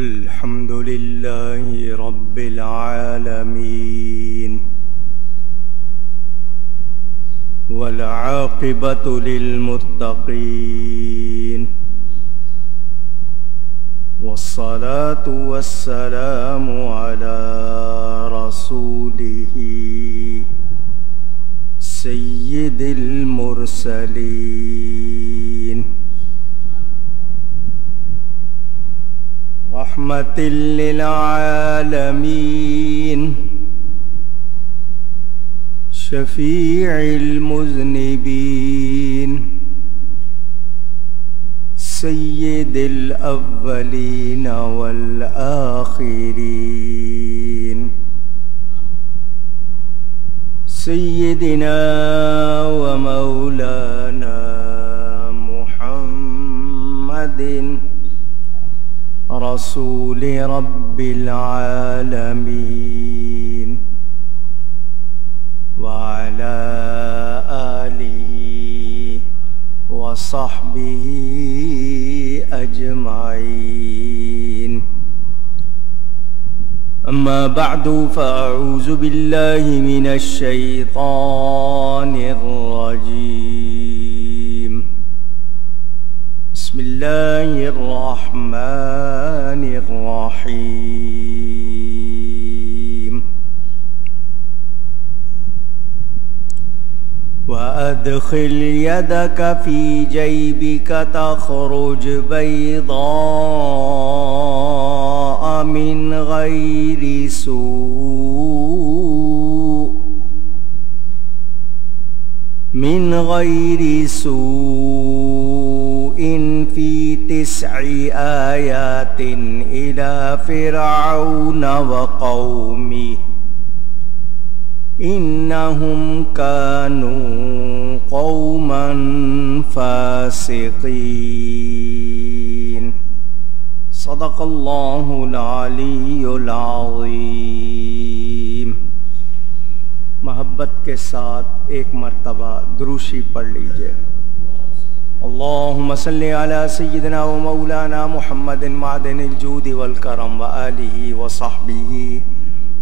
الحمد لله رب العالمين والعاقبة للمتقين والصلاة والسلام على رسوله سيد المرسلين رحمة للعالمين شفيع المذنبين سيد الأولين والآخرين سيدنا ومولانا محمد رسول رب العالمين وعلى آله وصحبه أجمعين. أما بعد فأعوذ بالله من الشيطان الرجيم. بسم الله الرحمن الرحيم. وأدخل يدك في جيبك تخرج بيضاء من غير سوء في 9 آيات إلى فرعون وقومه إنهم كانوا قوما فاسقين. صدق الله العلی العظیم. محبت کے ساتھ ایک مرتبہ دروشی پڑھ لیجئے. اللہم صلی علی سیدنا و مولانا محمد معدن الجود والکرم وآلہ وصحبہ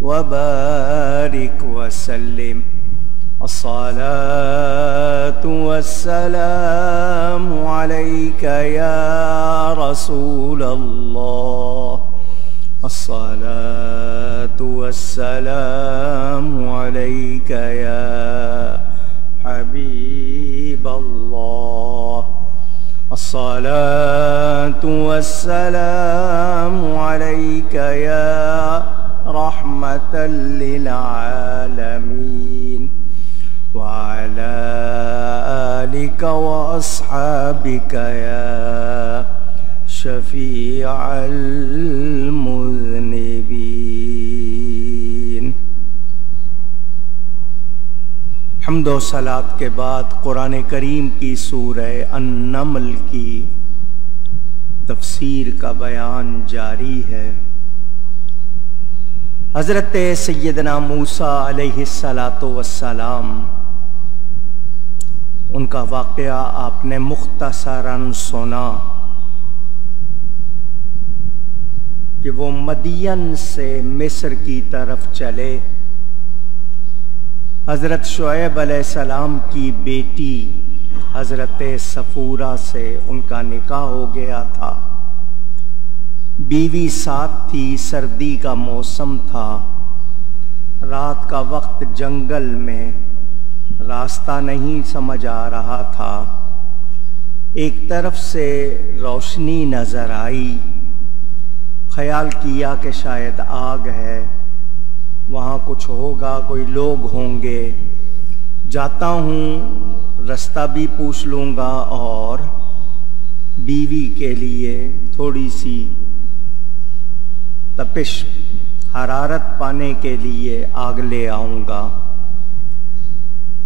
وبارک وسلم. الصلاة والسلام علیک یا رسول اللہ. الصلاة والسلام علیک یا حبیب اللہ. الصلاة والسلام علیک یا رحمة للعالمين وعلى آلك وأصحابك يا شفيع المذنبين. حمد و صلاۃ کے بعد قرآن کریم کی سورہ النمل کی تفسیر کا بیان جاری ہے. حضرت سیدنا موسیٰ علیہ السلام ان کا واقعہ آپ نے مختصراً سنا کہ وہ مدین سے مصر کی طرف چلے. حضرت شعیب علیہ السلام کی بیٹی حضرت صفورہ سے ان کا نکاح ہو گیا تھا. بیوی ساتھ تھی. سردی کا موسم تھا. رات کا وقت جنگل میں راستہ نہیں سمجھ آ رہا تھا. ایک طرف سے روشنی نظر آئی. خیال کیا کہ شاید آگ ہے, وہاں کچھ ہوگا, کوئی لوگ ہوں گے. جاتا ہوں, راستہ بھی پوچھ لوں گا اور بیوی کے لیے تھوڑی سی تپش حرارت پانے کے لیے آگ لے آؤں گا.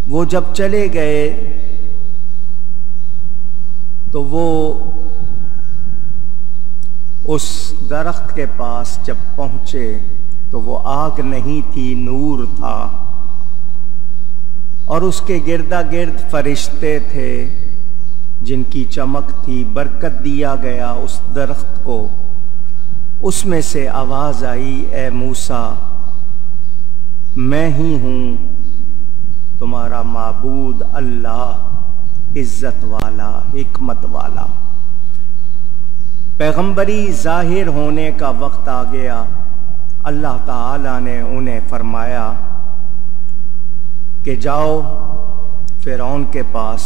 وہ جب چلے گئے تو وہ اس درخت کے پاس جب پہنچے تو وہ آگ نہیں تھی, نور تھا. اور اس کے گردا گرد فرشتے تھے جن کی چمک تھی. برکت دیا گیا اس درخت کو. اس میں سے آواز آئی، اے موسیٰ میں ہی ہوں تمہارا معبود اللہ، عزت والا، حکمت والا۔ پیغمبری ظاہر ہونے کا وقت آ گیا۔ اللہ تعالیٰ نے انہیں فرمایا کہ جاؤ فرعون کے پاس۔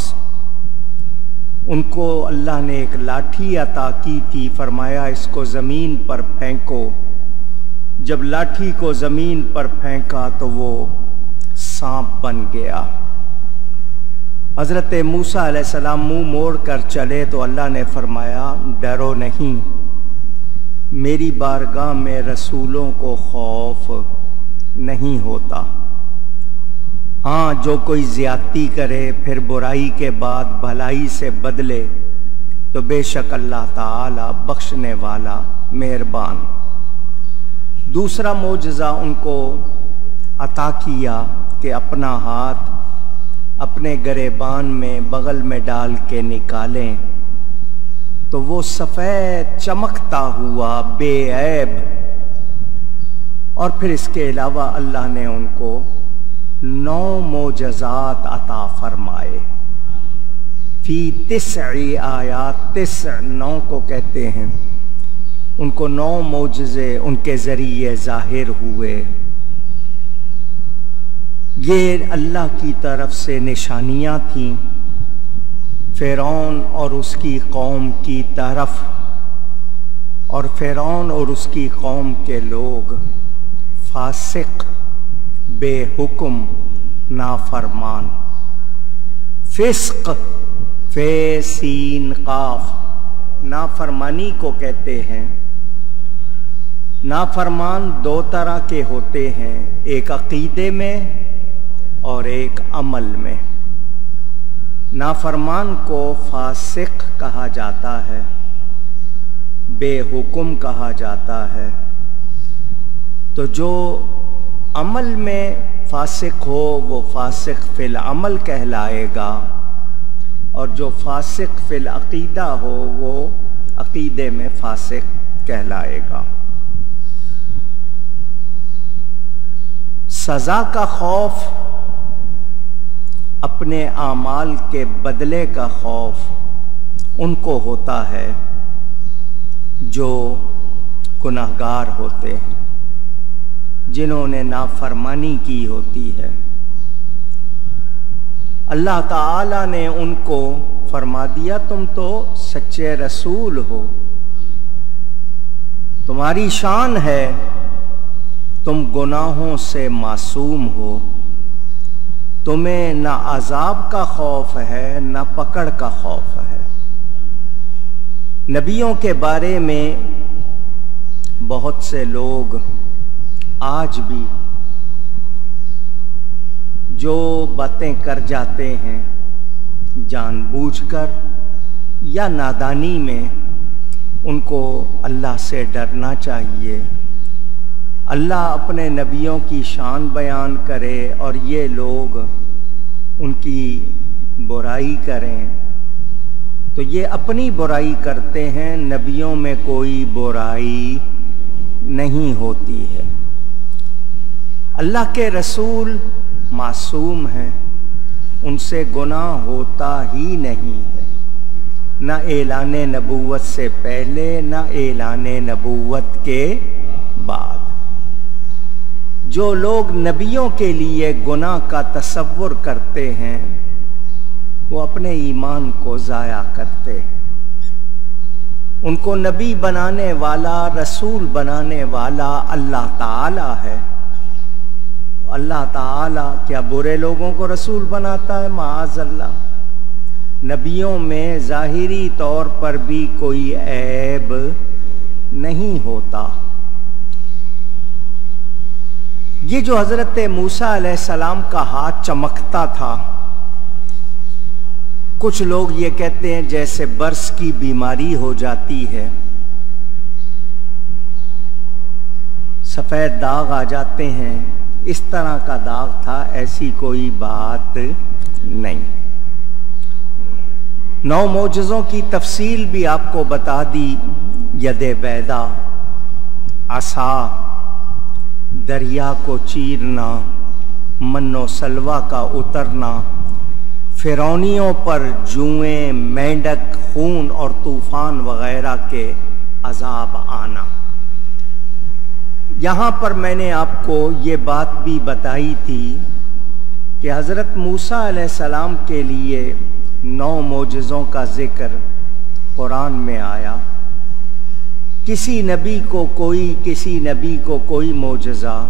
ان کو اللہ نے ایک لاٹھی عطا کی تھی، فرمایا اس کو زمین پر پھینکو۔ جب لاٹھی کو زمین پر پھینکا تو وہ سانپ بن گیا۔ حضرت موسیٰ علیہ السلام منہ موڑ کر چلے تو اللہ نے فرمایا ڈرو نہیں، میری بارگاہ میں رسولوں کو خوف نہیں ہوتا۔ ہاں جو کوئی زیادتی کرے پھر برائی کے بعد بھلائی سے بدلے تو بے شک اللہ تعالی بخشنے والا مہربان۔ دوسرا معجزہ ان کو عطا کیا کہ اپنا ہاتھ اپنے گریبان میں بغل میں ڈال کے نکالیں تو وہ سفید چمکتا ہوا بے عیب۔ اور پھر اس کے علاوہ اللہ نے ان کو 9 معجزات عطا فرمائے۔ فی 9 آیات، 9 کو کہتے ہیں۔ ان کو 9 معجزے ان کے ذریعے ظاہر ہوئے۔ یہ اللہ کی طرف سے نشانیاں تھیں فرعون اور اس کی قوم کی طرف، اور فرعون اور اس کی قوم کے لوگ فاسق، بے حکم، نافرمان۔ فسق، فے سین قاف، نافرمانی کو کہتے ہیں۔ نافرمان 2 طرح کے ہوتے ہیں، ایک عقیدے میں اور ایک عمل میں۔ نافرمان کو فاسق کہا جاتا ہے، بے حکم کہا جاتا ہے۔ تو جو عمل میں فاسق ہو وہ فاسق فی العمل کہلائے گا، اور جو فاسق فی العقیدہ ہو وہ عقیدے میں فاسق کہلائے گا۔ سزا کا خوف، اپنے اعمال کے بدلے کا خوف ان کو ہوتا ہے جو گناہگار ہوتے ہیں، جنہوں نے نافرمانی کی ہوتی ہے۔ اللہ تعالی نے ان کو فرما دیا تم تو سچے رسول ہو، تمہاری شان ہے، تم گناہوں سے معصوم ہو، تمہیں نہ عذاب کا خوف ہے نہ پکڑ کا خوف ہے۔ نبیوں کے بارے میں بہت سے لوگ آج بھی جو باتیں کر جاتے ہیں جان بوجھ کر یا نادانی میں، ان کو اللہ سے ڈرنا چاہیے۔ اللہ اپنے نبیوں کی شان بیان کرے اور یہ لوگ ان کی برائی کریں تو یہ اپنی برائی کرتے ہیں، نبیوں میں کوئی برائی نہیں ہوتی ہے۔ اللہ کے رسول معصوم ہیں، ان سے گناہ ہوتا ہی نہیں ہے، نہ اعلان نبوت سے پہلے نہ اعلان نبوت کے بعد۔ جو لوگ نبیوں کے لیے گناہ کا تصور کرتے ہیں وہ اپنے ایمان کو ضائع کرتے ہیں۔ ان کو نبی بنانے والا، رسول بنانے والا اللہ تعالی ہے۔ اللہ تعالی کیا برے لوگوں کو رسول بناتا ہے؟ معاذ اللہ۔ نبیوں میں ظاہری طور پر بھی کوئی عیب نہیں ہوتا۔ یہ جو حضرت موسیٰ علیہ السلام کا ہاتھ چمکتا تھا، کچھ لوگ یہ کہتے ہیں جیسے برس کی بیماری ہو جاتی ہے، سفید داغ آ جاتے ہیں، اس طرح کا داغ تھا، ایسی کوئی بات نہیں۔ 9 معجزوں کی تفصیل بھی آپ کو بتا دی۔ ید بیضا، عصا، دریا کو چیرنا، من و سلوا کا اترنا، فرعونیوں پر جوئیں، مینڈک، خون اور طوفان وغیرہ کے عذاب آنا۔ یہاں پر میں نے آپ کو یہ بات بھی بتائی تھی کہ حضرت موسیٰ علیہ السلام کے لیے 9 معجزوں کا ذکر قرآن میں آیا۔ کسی نبی کو کوئی معجزہ،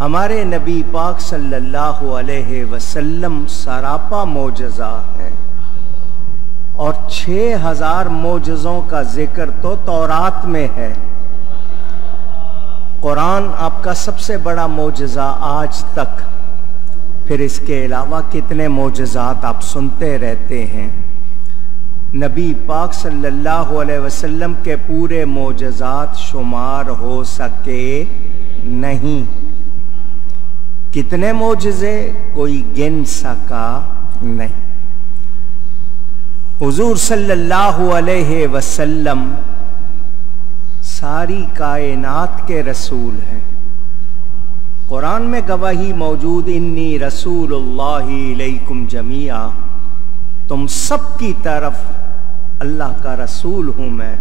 ہمارے نبی پاک صلی اللہ علیہ وسلم سراپا معجزہ ہے، اور 6000 معجزوں کا ذکر تو تورات میں ہے۔ قرآن آپ کا سب سے بڑا معجزہ آج تک، پھر اس کے علاوہ کتنے معجزات آپ سنتے رہتے ہیں۔ نبی پاک صلی اللہ علیہ وسلم کے پورے معجزات شمار ہو سکے نہیں۔ کتنے معجزے کوئی گن سکا نہیں۔ حضور صلی اللہ علیہ وسلم ساری کائنات کے رسول ہیں۔ قرآن میں گواہی موجود، انی رسول اللہ علیکم جمیعا، تم سب کی طرف اللہ کا رسول ہوں میں۔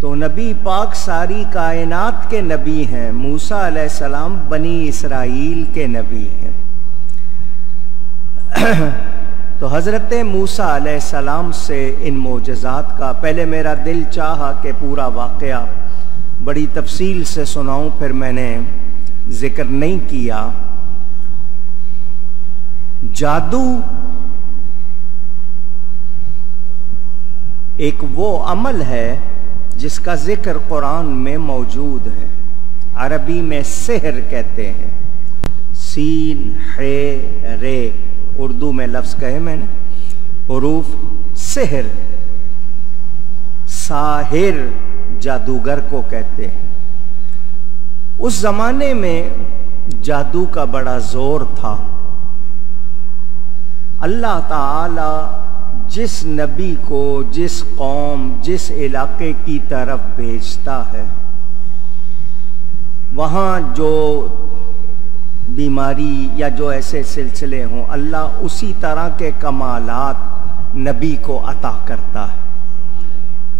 تو نبی پاک ساری کائنات کے نبی ہیں۔ موسیٰ علیہ السلام بنی اسرائیل کے نبی ہیں۔ تو حضرت موسیٰ علیہ السلام سے ان معجزات کا پہلے میرا دل چاہا کہ پورا واقعہ بڑی تفصیل سے سناؤں، پھر میں نے ذکر نہیں کیا۔ جادو ایک وہ عمل ہے جس کا ذکر قرآن میں موجود ہے۔ عربی میں سحر کہتے ہیں، سین ح ر، اردو میں لفظ کہے میں نے، حروف سحر، ساحر جادوگر کو کہتے ہیں۔ اس زمانے میں جادو کا بڑا زور تھا۔ اللہ تعالی جس نبی کو جس قوم جس علاقے کی طرف بھیجتا ہے، وہاں جو بیماری یا جو ایسے سلسلے ہوں، اللہ اسی طرح کے کمالات نبی کو عطا کرتا ہے۔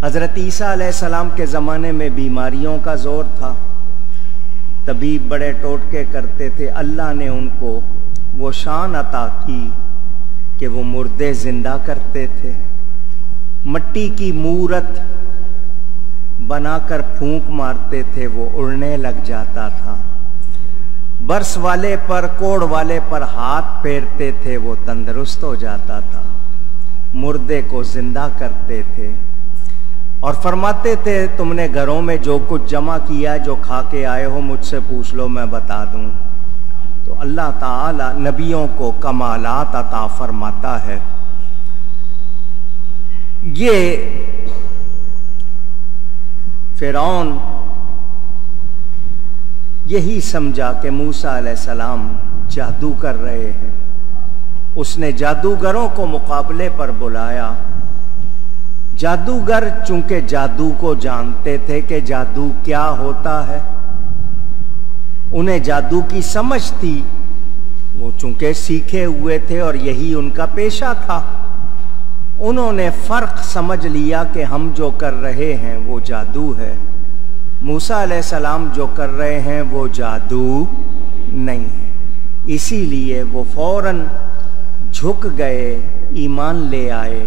حضرت عیسیٰ علیہ السلام کے زمانے میں بیماریوں کا زور تھا، طبیب بڑے ٹوٹکے کرتے تھے۔ اللہ نے ان کو وہ شان عطا کی کہ وہ مردے زندہ کرتے تھے، مٹی کی مورت بنا کر پھونک مارتے تھے، وہ اڑنے لگ جاتا تھا۔ برس والے پر، کوڑ والے پر ہاتھ پھیرتے تھے، وہ تندرست ہو جاتا تھا، مردے کو زندہ کرتے تھے۔ اور فرماتے تھے تم نے گھروں میں جو کچھ جمع کیا، جو کھا کے آئے ہو، مجھ سے پوچھ لو میں بتا دوں۔ تو اللہ تعالی نبیوں کو کمالات عطا فرماتا ہے۔ یہ فرعون یہی سمجھا کہ موسیٰ علیہ السلام جادو کر رہے ہیں۔ اس نے جادوگروں کو مقابلے پر بلایا۔ جادوگر چونکہ جادو کو جانتے تھے کہ جادو کیا ہوتا ہے، انہیں جادو کی سمجھ تھی، وہ چونکہ سیکھے ہوئے تھے اور یہی ان کا پیشہ تھا، انہوں نے فرق سمجھ لیا کہ ہم جو کر رہے ہیں وہ جادو ہے، موسیٰ علیہ السلام جو کر رہے ہیں وہ جادو نہیں ہے۔ اسی لیے وہ فوراً جھک گئے، ایمان لے آئے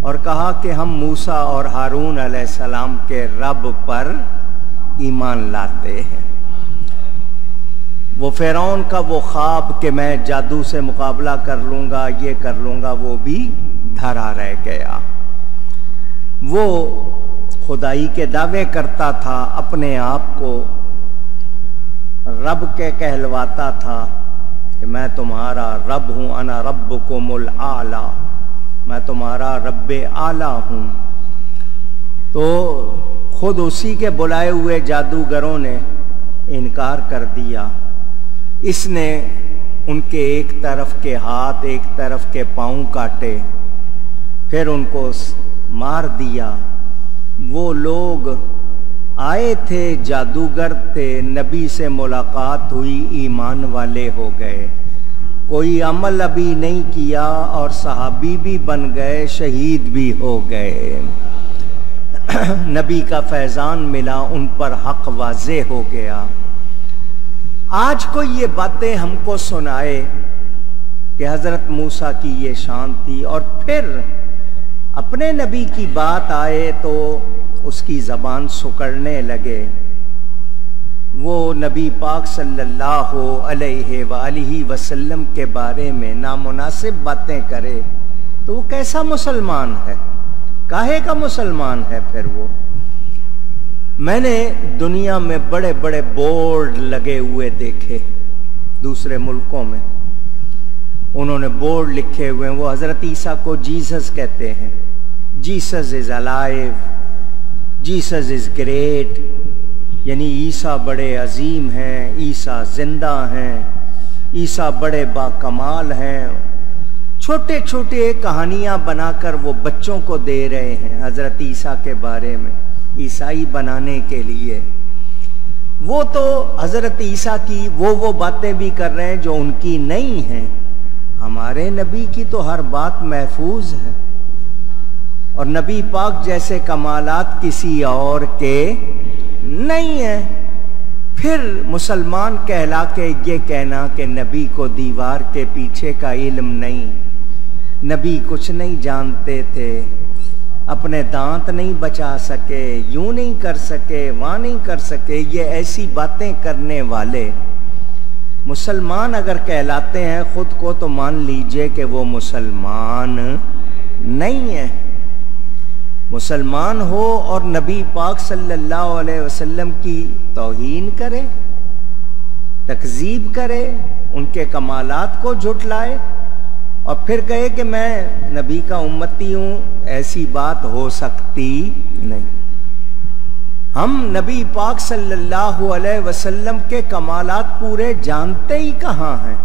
اور کہا کہ ہم موسیٰ اور ہارون علیہ السلام کے رب پر ایمان لاتے ہیں۔ وہ فرعون کا وہ خواب کہ میں جادو سے مقابلہ کر لوں گا، یہ کر لوں گا، وہ بھی دھرا رہ گیا۔ وہ خدائی کے دعوے کرتا تھا، اپنے آپ کو رب کے کہلواتا تھا کہ میں تمہارا رب ہوں، انا ربکم الاعلی، میں تمہارا رب اعلی ہوں۔ تو خود اسی کے بلائے ہوئے جادوگروں نے انکار کر دیا۔ اس نے ان کے ایک طرف کے ہاتھ ایک طرف کے پاؤں کاٹے، پھر ان کو مار دیا۔ وہ لوگ آئے تھے جادوگر تھے، نبی سے ملاقات ہوئی، ایمان والے ہو گئے، کوئی عمل ابھی نہیں کیا اور صحابی بھی بن گئے، شہید بھی ہو گئے، نبی کا فیضان ملا، ان پر حق واضح ہو گیا۔ آج کوئی یہ باتیں ہم کو سنائے کہ حضرت موسیٰ کی یہ شان تھی، اور پھر اپنے نبی کی بات آئے تو اس کی زبان سکڑنے لگے، وہ نبی پاک صلی اللہ علیہ وآلہ وسلم کے بارے میں نامناسب باتیں کرے تو وہ کیسا مسلمان ہے؟ کاہے کا مسلمان ہے پھر وہ؟ میں نے دنیا میں بڑے بڑے بورڈ لگے ہوئے دیکھے دوسرے ملکوں میں، انہوں نے بورڈ لکھے ہوئے ہیں، وہ حضرت عیسیٰ کو جیسس کہتے ہیں، Jesus is alive, Jesus is great, یعنی عیسیٰ بڑے عظیم ہیں، عیسیٰ زندہ ہیں، عیسیٰ بڑے باکمال ہیں، چھوٹے چھوٹے کہانیاں بنا کر وہ بچوں کو دے رہے ہیں حضرت عیسیٰ کے بارے میں، عیسائی بنانے کے لیے۔ وہ تو حضرت عیسیٰ کی وہ باتیں بھی کر رہے ہیں جو ان کی نہیں ہیں، ہمارے نبی کی تو ہر بات محفوظ ہے، اور نبی پاک جیسے کمالات کسی اور کے نہیں ہیں۔ پھر مسلمان کہلا کے یہ کہنا کہ نبی کو دیوار کے پیچھے کا علم نہیں، نبی کچھ نہیں جانتے تھے، اپنے دانت نہیں بچا سکے، یوں نہیں کر سکے، وہاں نہیں کر سکے، یہ ایسی باتیں کرنے والے مسلمان اگر کہلاتے ہیں خود کو تو مان لیجئے کہ وہ مسلمان نہیں ہے۔ مسلمان ہو اور نبی پاک صلی اللہ علیہ وسلم کی توہین کرے، تکذیب کرے، ان کے کمالات کو جھٹلائے، اور پھر کہے کہ میں نبی کا امتی ہوں، ایسی بات ہو سکتی نہیں۔ ہم نبی پاک صلی اللہ علیہ وسلم کے کمالات پورے جانتے ہی کہاں ہیں؟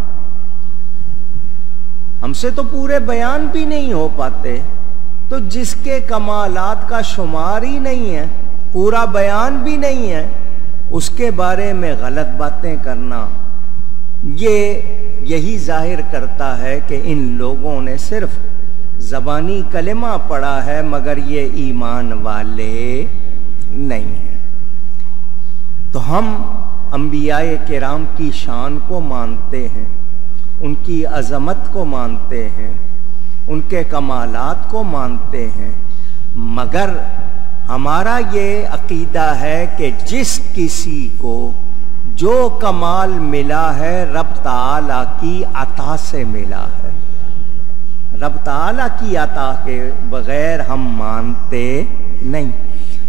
ہم سے تو پورے بیان بھی نہیں ہو پاتے، تو جس کے کمالات کا شمار ہی نہیں ہے، پورا بیان بھی نہیں ہے، اس کے بارے میں غلط باتیں کرنا، یہی ظاہر کرتا ہے کہ ان لوگوں نے صرف زبانی کلمہ پڑھا ہے مگر یہ ایمان والے نہیں ہیں۔ تو ہم انبیاء کرام کی شان کو مانتے ہیں، ان کی عظمت کو مانتے ہیں، ان کے کمالات کو مانتے ہیں، مگر ہمارا یہ عقیدہ ہے کہ جس کسی کو جو کمال ملا ہے رب تعالیٰ کی عطا سے ملا ہے، رب تعالیٰ کی عطا کے بغیر ہم مانتے نہیں۔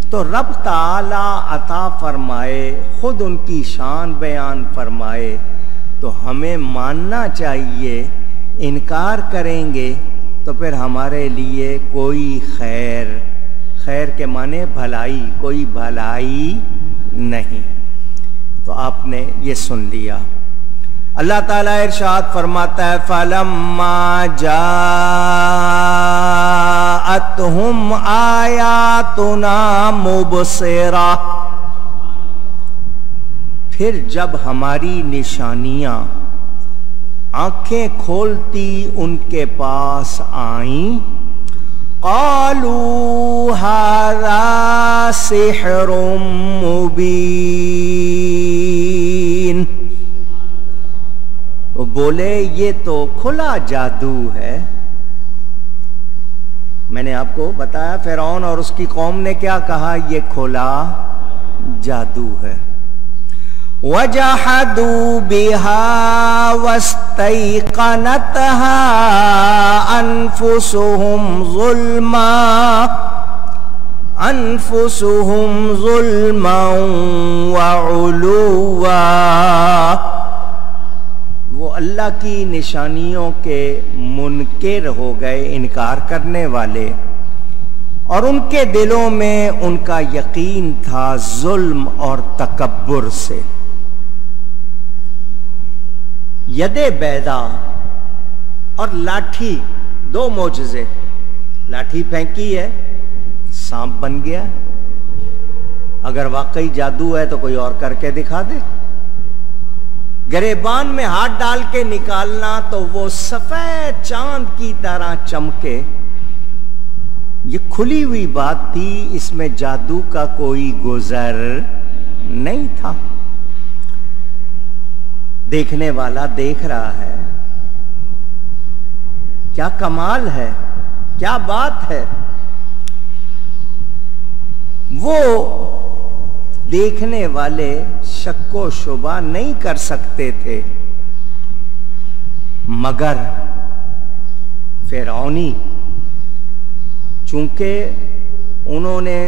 تو رب تعالیٰ عطا فرمائے، خود ان کی شان بیان فرمائے تو ہمیں ماننا چاہیے، انکار کریں گے تو پھر ہمارے لیے کوئی خیر کے معنی بھلائی، کوئی بھلائی نہیں۔ تو آپ نے یہ سن لیا۔ اللہ تعالیٰ ارشاد فرماتا ہے فَلَمَّا جَاءَتْهُمْ آیَاتُنَا مُبْصِرَةً، پھر جب ہماری نشانیاں آنکھیں کھولتی ان کے پاس آئیں، قالوا هذا سحر مبین، بولے یہ تو کھلا جادو ہے۔ میں نے آپ کو بتایا فرعون اور اس کی قوم نے کیا کہا، یہ کھلا جادو ہے۔ وَجَحَدُوا بِهَا وَاسْتَيْقَنَتْهَا أَنفُسُهُمْ ظُلْمًا وَعُلُوًّا، وہ اللہ کی نشانیوں کے منکر ہو گئے، انکار کرنے والے، اور ان کے دلوں میں ان کا یقین تھا ظلم اور تکبر سے۔ ید بیدا اور لاٹھی، دو معجزے، لاٹھی پھینکی ہے، سانپ بن گیا، اگر واقعی جادو ہے تو کوئی اور کر کے دکھا دے. گریبان میں ہاتھ ڈال کے نکالنا تو وہ سفید چاند کی طرح چمکے. یہ کھلی ہوئی بات تھی، اس میں جادو کا کوئی گزر نہیں تھا. دیکھنے والا دیکھ رہا ہے. کیا کمال ہے، کیا بات ہے. وہ دیکھنے والے شک و شبہ نہیں کر سکتے تھے، مگر فرعونی، چونکہ انہوں نے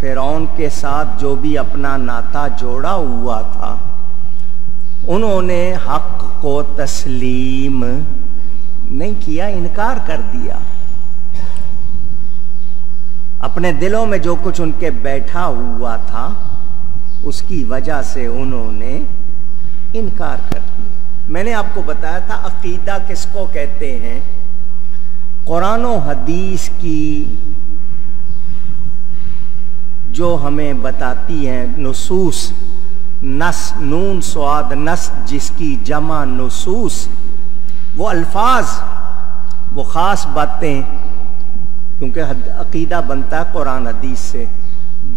فرعون کے ساتھ جو بھی اپنا ناتا جوڑا ہوا تھا، انہوں نے حق کو تسلیم نہیں کیا، انکار کر دیا. اپنے دلوں میں جو کچھ ان کے بیٹھا ہوا تھا اس کی وجہ سے انہوں نے انکار کر دیا. میں نے آپ کو بتایا تھا عقیدہ کس کو کہتے ہیں. قرآن و حدیث کی جو ہمیں بتاتی ہیں نصوص، نص، نون صاد نص، جس کی جمع نصوص، وہ الفاظ، وہ خاص باتیں، کیونکہ عقیدہ بنتا ہے قرآن حدیث سے،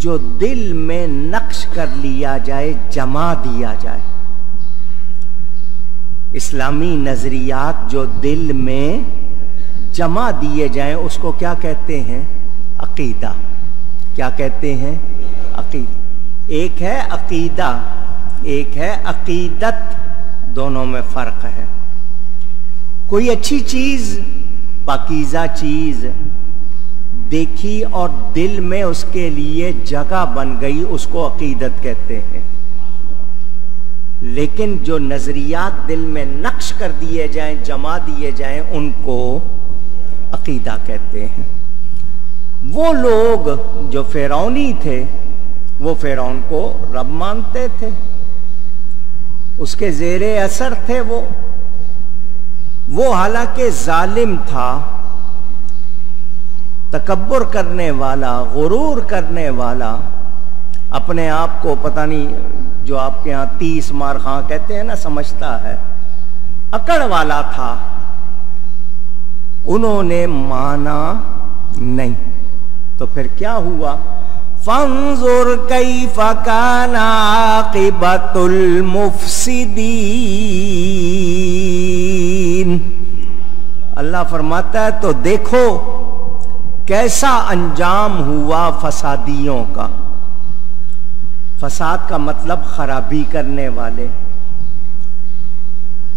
جو دل میں نقش کر لیا جائے، جما دیا جائے. اسلامی نظریات جو دل میں جمع دیے جائیں اس کو کیا کہتے ہیں؟ عقیدہ. کیا کہتے ہیں؟ عقیدہ. ایک ہے عقیدہ، ایک ہے عقیدت، دونوں میں فرق ہے. کوئی اچھی چیز، پاکیزہ چیز دیکھی اور دل میں اس کے لیے جگہ بن گئی، اس کو عقیدت کہتے ہیں. لیکن جو نظریات دل میں نقش کر دیے جائیں، جما دیے جائیں، ان کو عقیدہ کہتے ہیں. وہ لوگ جو فرعونی تھے وہ فرعون کو رب مانتے تھے، اس کے زیر اثر تھے. وہ حالانکہ ظالم تھا، تکبر کرنے والا، غرور کرنے والا، اپنے آپ کو پتہ نہیں، جو آپ کے ہاں 30 مار خاں کہتے ہیں نا، سمجھتا ہے، اکڑ والا تھا. انہوں نے مانا نہیں. تو پھر کیا ہوا؟ فانظر کیف کان عاقبۃ المفسدین. اللہ فرماتا ہے تو دیکھو کیسا انجام ہوا فسادیوں کا. فساد کا مطلب خرابی کرنے والے.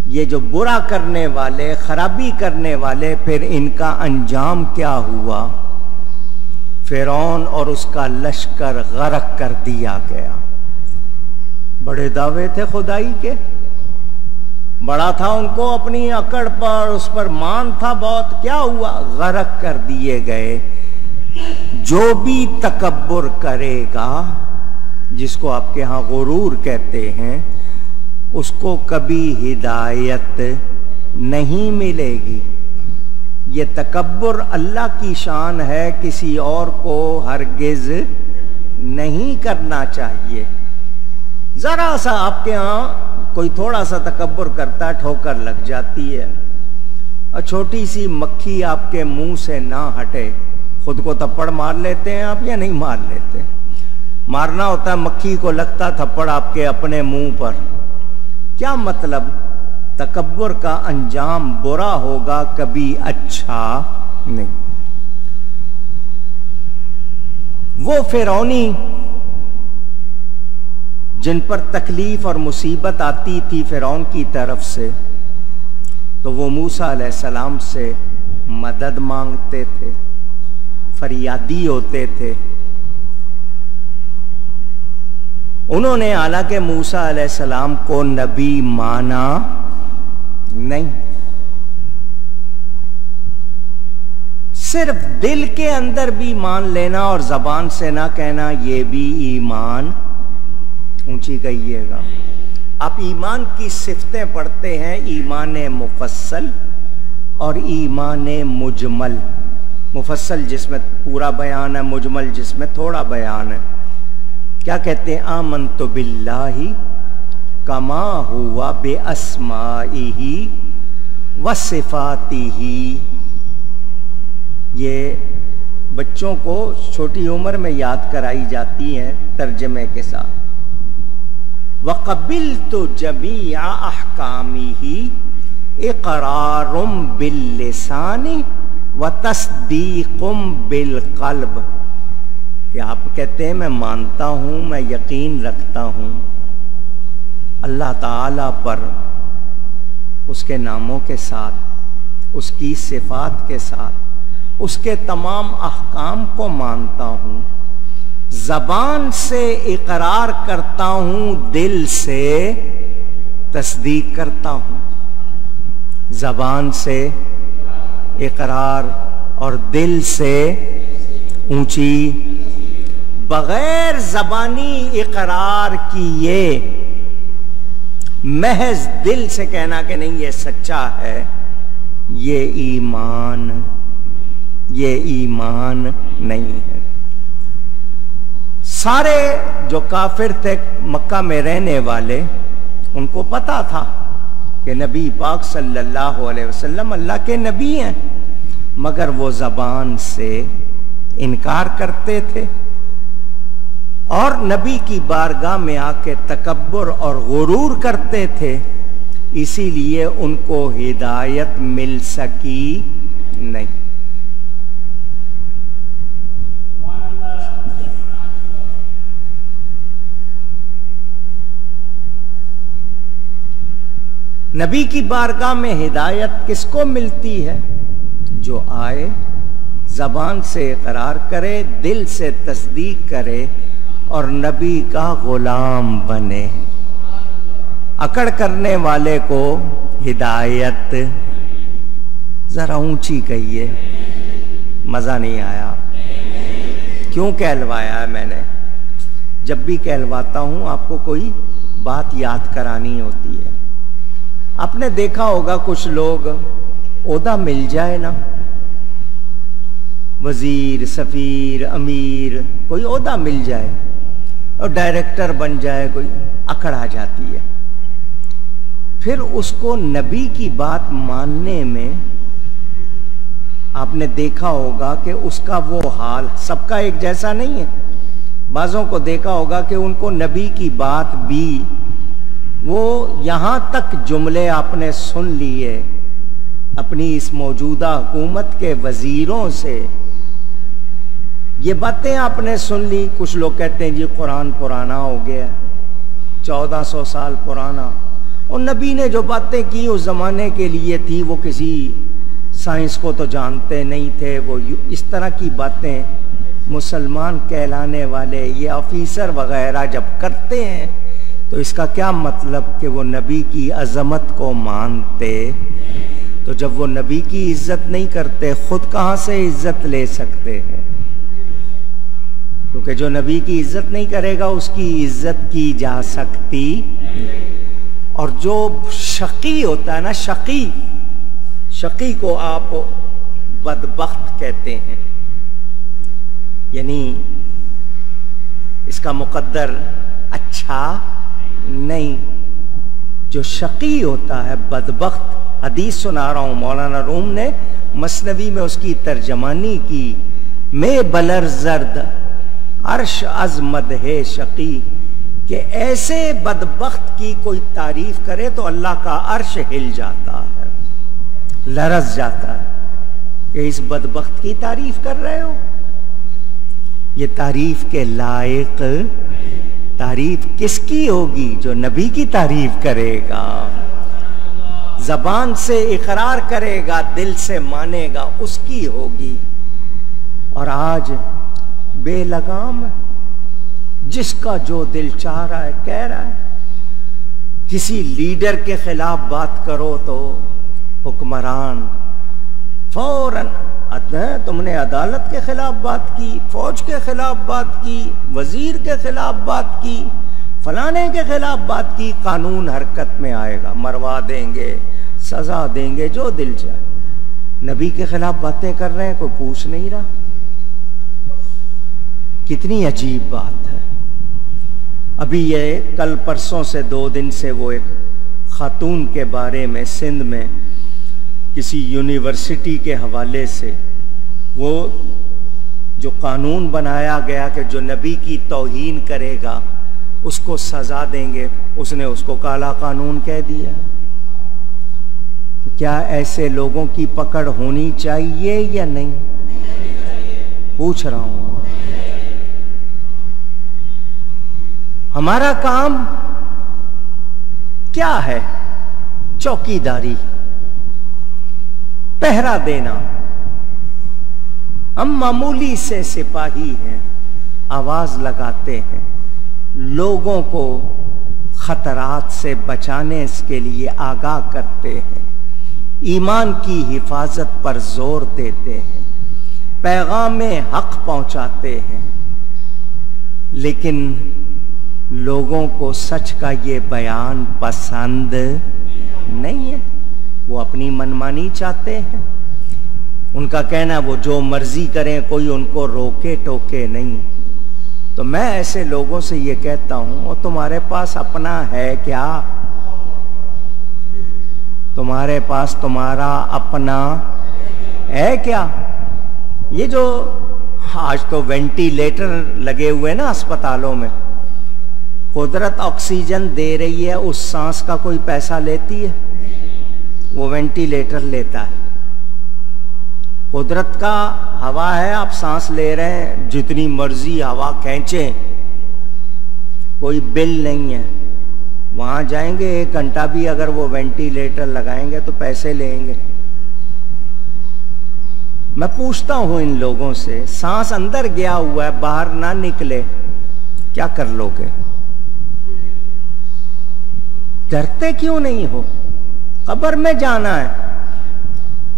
یہ جو برا کرنے والے، خرابی کرنے والے، پھر ان کا انجام کیا ہوا؟ فرعون اور اس کا لشکر غرق کر دیا گیا. بڑے دعوے تھے خدائی کے، بڑا تھا ان کو اپنی اکڑ پر، اس پر مان تھا بہت. کیا ہوا؟ غرق کر دیے گئے. جو بھی تکبر کرے گا، جس کو آپ کے ہاں غرور کہتے ہیں، اس کو کبھی ہدایت نہیں ملے گی. یہ تکبر اللہ کی شان ہے، کسی اور کو ہرگز نہیں کرنا چاہیے. ذرا سا آپ کے ہاں کوئی تھوڑا سا تکبر کرتا ہے، ٹھوکر لگ جاتی ہے. اور چھوٹی سی مکھی آپ کے منہ سے نہ ہٹے، خود کو تھپڑ مار لیتے ہیں آپ یا نہیں مار لیتے؟ مارنا ہوتا ہے، مکھی کو لگتا تھپڑ آپ کے اپنے منہ پر. کیا مطلب؟ تکبر کا انجام برا ہوگا، کبھی اچھا نہیں. وہ فرعونی جن پر تکلیف اور مصیبت آتی تھی فرعون کی طرف سے، تو وہ موسیٰ علیہ السلام سے مدد مانگتے تھے، فریادی ہوتے تھے. انہوں نے حالانکہ موسیٰ علیہ السلام کو نبی مانا نہیں، صرف دل کے اندر بھی مان لینا اور زبان سے نہ کہنا، یہ بھی ایمان. اونچی کہیے گا. آپ ایمان کی صفتیں پڑھتے ہیں، ایمان مفصل اور ایمان مجمل. مفصل جس میں پورا بیان ہے، مجمل جس میں تھوڑا بیان ہے. کیا کہتے ہیں؟ آمنت باللہ کما ہوا باسمائہ وصفاتہ. یہ بچوں کو چھوٹی عمر میں یاد کرائی جاتی ہیں ترجمے کے ساتھ. وَقَبِلْتُ جَمِيعَ أَحْكَامِهِ اقرار باللسان وتصدیق بالقلب. کہ آپ کہتے ہیں میں مانتا ہوں، میں یقین رکھتا ہوں اللہ تعالی پر، اس کے ناموں کے ساتھ، اس کی صفات کے ساتھ، اس کے تمام احکام کو مانتا ہوں، زبان سے اقرار کرتا ہوں، دل سے تصدیق کرتا ہوں. زبان سے اقرار اور دل سے اونچی. بغیر زبانی اقرار کیے محض دل سے کہنا کہ نہیں یہ سچا ہے، یہ ایمان نہیں ہے. سارے جو کافر تھے مکہ میں رہنے والے، ان کو پتا تھا کہ نبی پاک صلی اللہ علیہ وسلم اللہ کے نبی ہیں، مگر وہ زبان سے انکار کرتے تھے اور نبی کی بارگاہ میں آ کے تکبر اور غرور کرتے تھے. اسی لیے ان کو ہدایت مل سکی نہیں. نبی کی بارگاہ میں ہدایت کس کو ملتی ہے؟ جو آئے، زبان سے اقرار کرے، دل سے تصدیق کرے اور نبی کا غلام بنے. اکڑ کرنے والے کو ہدایت، ذرا اونچی کہیے، مزہ نہیں آیا. کیوں کہلوایا ہے میں نے؟ جب بھی کہلواتا ہوں آپ کو کوئی بات یاد کرانی ہوتی ہے. آپ نے دیکھا ہوگا کچھ لوگ عہدہ مل جائے نا، وزیر، سفیر، امیر، کوئی عہدہ مل جائے اور ڈائریکٹر بن جائے، کوئی اکڑ آ جاتی ہے. پھر اس کو نبی کی بات ماننے میں آپ نے دیکھا ہوگا کہ اس کا وہ حال سب کا ایک جیسا نہیں ہے. بعضوں کو دیکھا ہوگا کہ ان کو نبی کی بات بھی، وہ یہاں تک جملے آپ نے سن لیے اپنی اس موجودہ حکومت کے وزیروں سے، یہ باتیں آپ نے سن لی. کچھ لوگ کہتے ہیں جی قرآن پرانا ہو گیا، 1400 سال پرانا. اور نبی نے جو باتیں کی اس زمانے کے لیے تھی، وہ کسی سائنس کو تو جانتے نہیں تھے. وہ اس طرح کی باتیں مسلمان کہلانے والے یہ آفیسر وغیرہ جب کرتے ہیں تو اس کا کیا مطلب کہ وہ نبی کی عظمت کو مانتے. تو جب وہ نبی کی عزت نہیں کرتے، خود کہاں سے عزت لے سکتے ہیں؟ کیونکہ جو نبی کی عزت نہیں کرے گا اس کی عزت کی جا سکتی. اور جو شقی ہوتا ہے نا، شقی کو آپ بدبخت کہتے ہیں، یعنی اس کا مقدر اچھا نہیں. جو شقی ہوتا ہے، بدبخت، حدیث سنا رہا ہوں، مولانا روم نے مثنوی میں اس کی ترجمانی کی. میں بلر زرد عرش از مدح شقی، کہ ایسے بدبخت کی کوئی تعریف کرے تو اللہ کا عرش ہل جاتا ہے، لرز جاتا ہے کہ اس بدبخت کی تعریف کر رہے ہو. یہ تعریف کے لائق تعریف کس کی ہوگی؟ جو نبی کی تعریف کرے گا، زبان سے اقرار کرے گا، دل سے مانے گا، اس کی ہوگی. اور آج بے لگام، جس کا جو دل چاہ رہا ہے کہہ رہا ہے. کسی لیڈر کے خلاف بات کرو تو حکمران فوراً، تم نے عدالت کے خلاف بات کی، فوج کے خلاف بات کی، وزیر کے خلاف بات کی، فلانے کے خلاف بات کی، قانون حرکت میں آئے گا، مروا دیں گے، سزا دیں گے، جو دل چاہے. نبی کے خلاف باتیں کر رہے ہیں، کوئی پوچھ نہیں رہا. کتنی عجیب بات ہے. ابھی یہ کل پرسوں سے 2 دن سے وہ ایک خاتون کے بارے میں سندھ میں کسی یونیورسٹی کے حوالے سے وہ جو قانون بنایا گیا کہ جو نبی کی توہین کرے گا اس کو سزا دیں گے، اس نے اس کو کالا قانون کہہ دیا۔ کیا ایسے لوگوں کی پکڑ ہونی چاہیے یا نہیں؟ پوچھ رہا ہوں۔ ہمارا کام کیا ہے؟ چوکیداری، پہرا دینا۔ ہم معمولی سے سپاہی ہیں، آواز لگاتے ہیں، لوگوں کو خطرات سے بچانے کے لیے آگاہ کرتے ہیں، ایمان کی حفاظت پر زور دیتے ہیں، پیغام حق پہنچاتے ہیں، لیکن لوگوں کو سچ کا یہ بیان پسند نہیں ہے۔ وہ اپنی منمانی چاہتے ہیں، ان کا کہنا وہ جو مرضی کریں، کوئی ان کو روکے ٹوکے نہیں۔ تو میں ایسے لوگوں سے یہ کہتا ہوں، اور تمہارے پاس اپنا ہے کیا؟ تمہارے پاس تمہارا اپنا ہے کیا؟ یہ جو آج تو وینٹیلیٹر لگے ہوئے نا اسپتالوں میں، قدرت آکسیجن دے رہی ہے، اس سانس کا کوئی پیسہ لیتی ہے؟ وہ وینٹیلیٹر لیتا ہے۔ قدرت کا ہوا ہے، آپ سانس لے رہے ہیں، جتنی مرضی ہوا کھینچیں، کوئی بل نہیں ہے۔ وہاں جائیں گے 1 گھنٹہ بھی اگر وہ وینٹیلیٹر لگائیں گے تو پیسے لیں گے۔ میں پوچھتا ہوں ان لوگوں سے، سانس اندر گیا ہوا ہے، باہر نہ نکلے، کیا کر لو گے؟ ڈرتے کیوں نہیں ہو؟ قبر میں جانا ہے،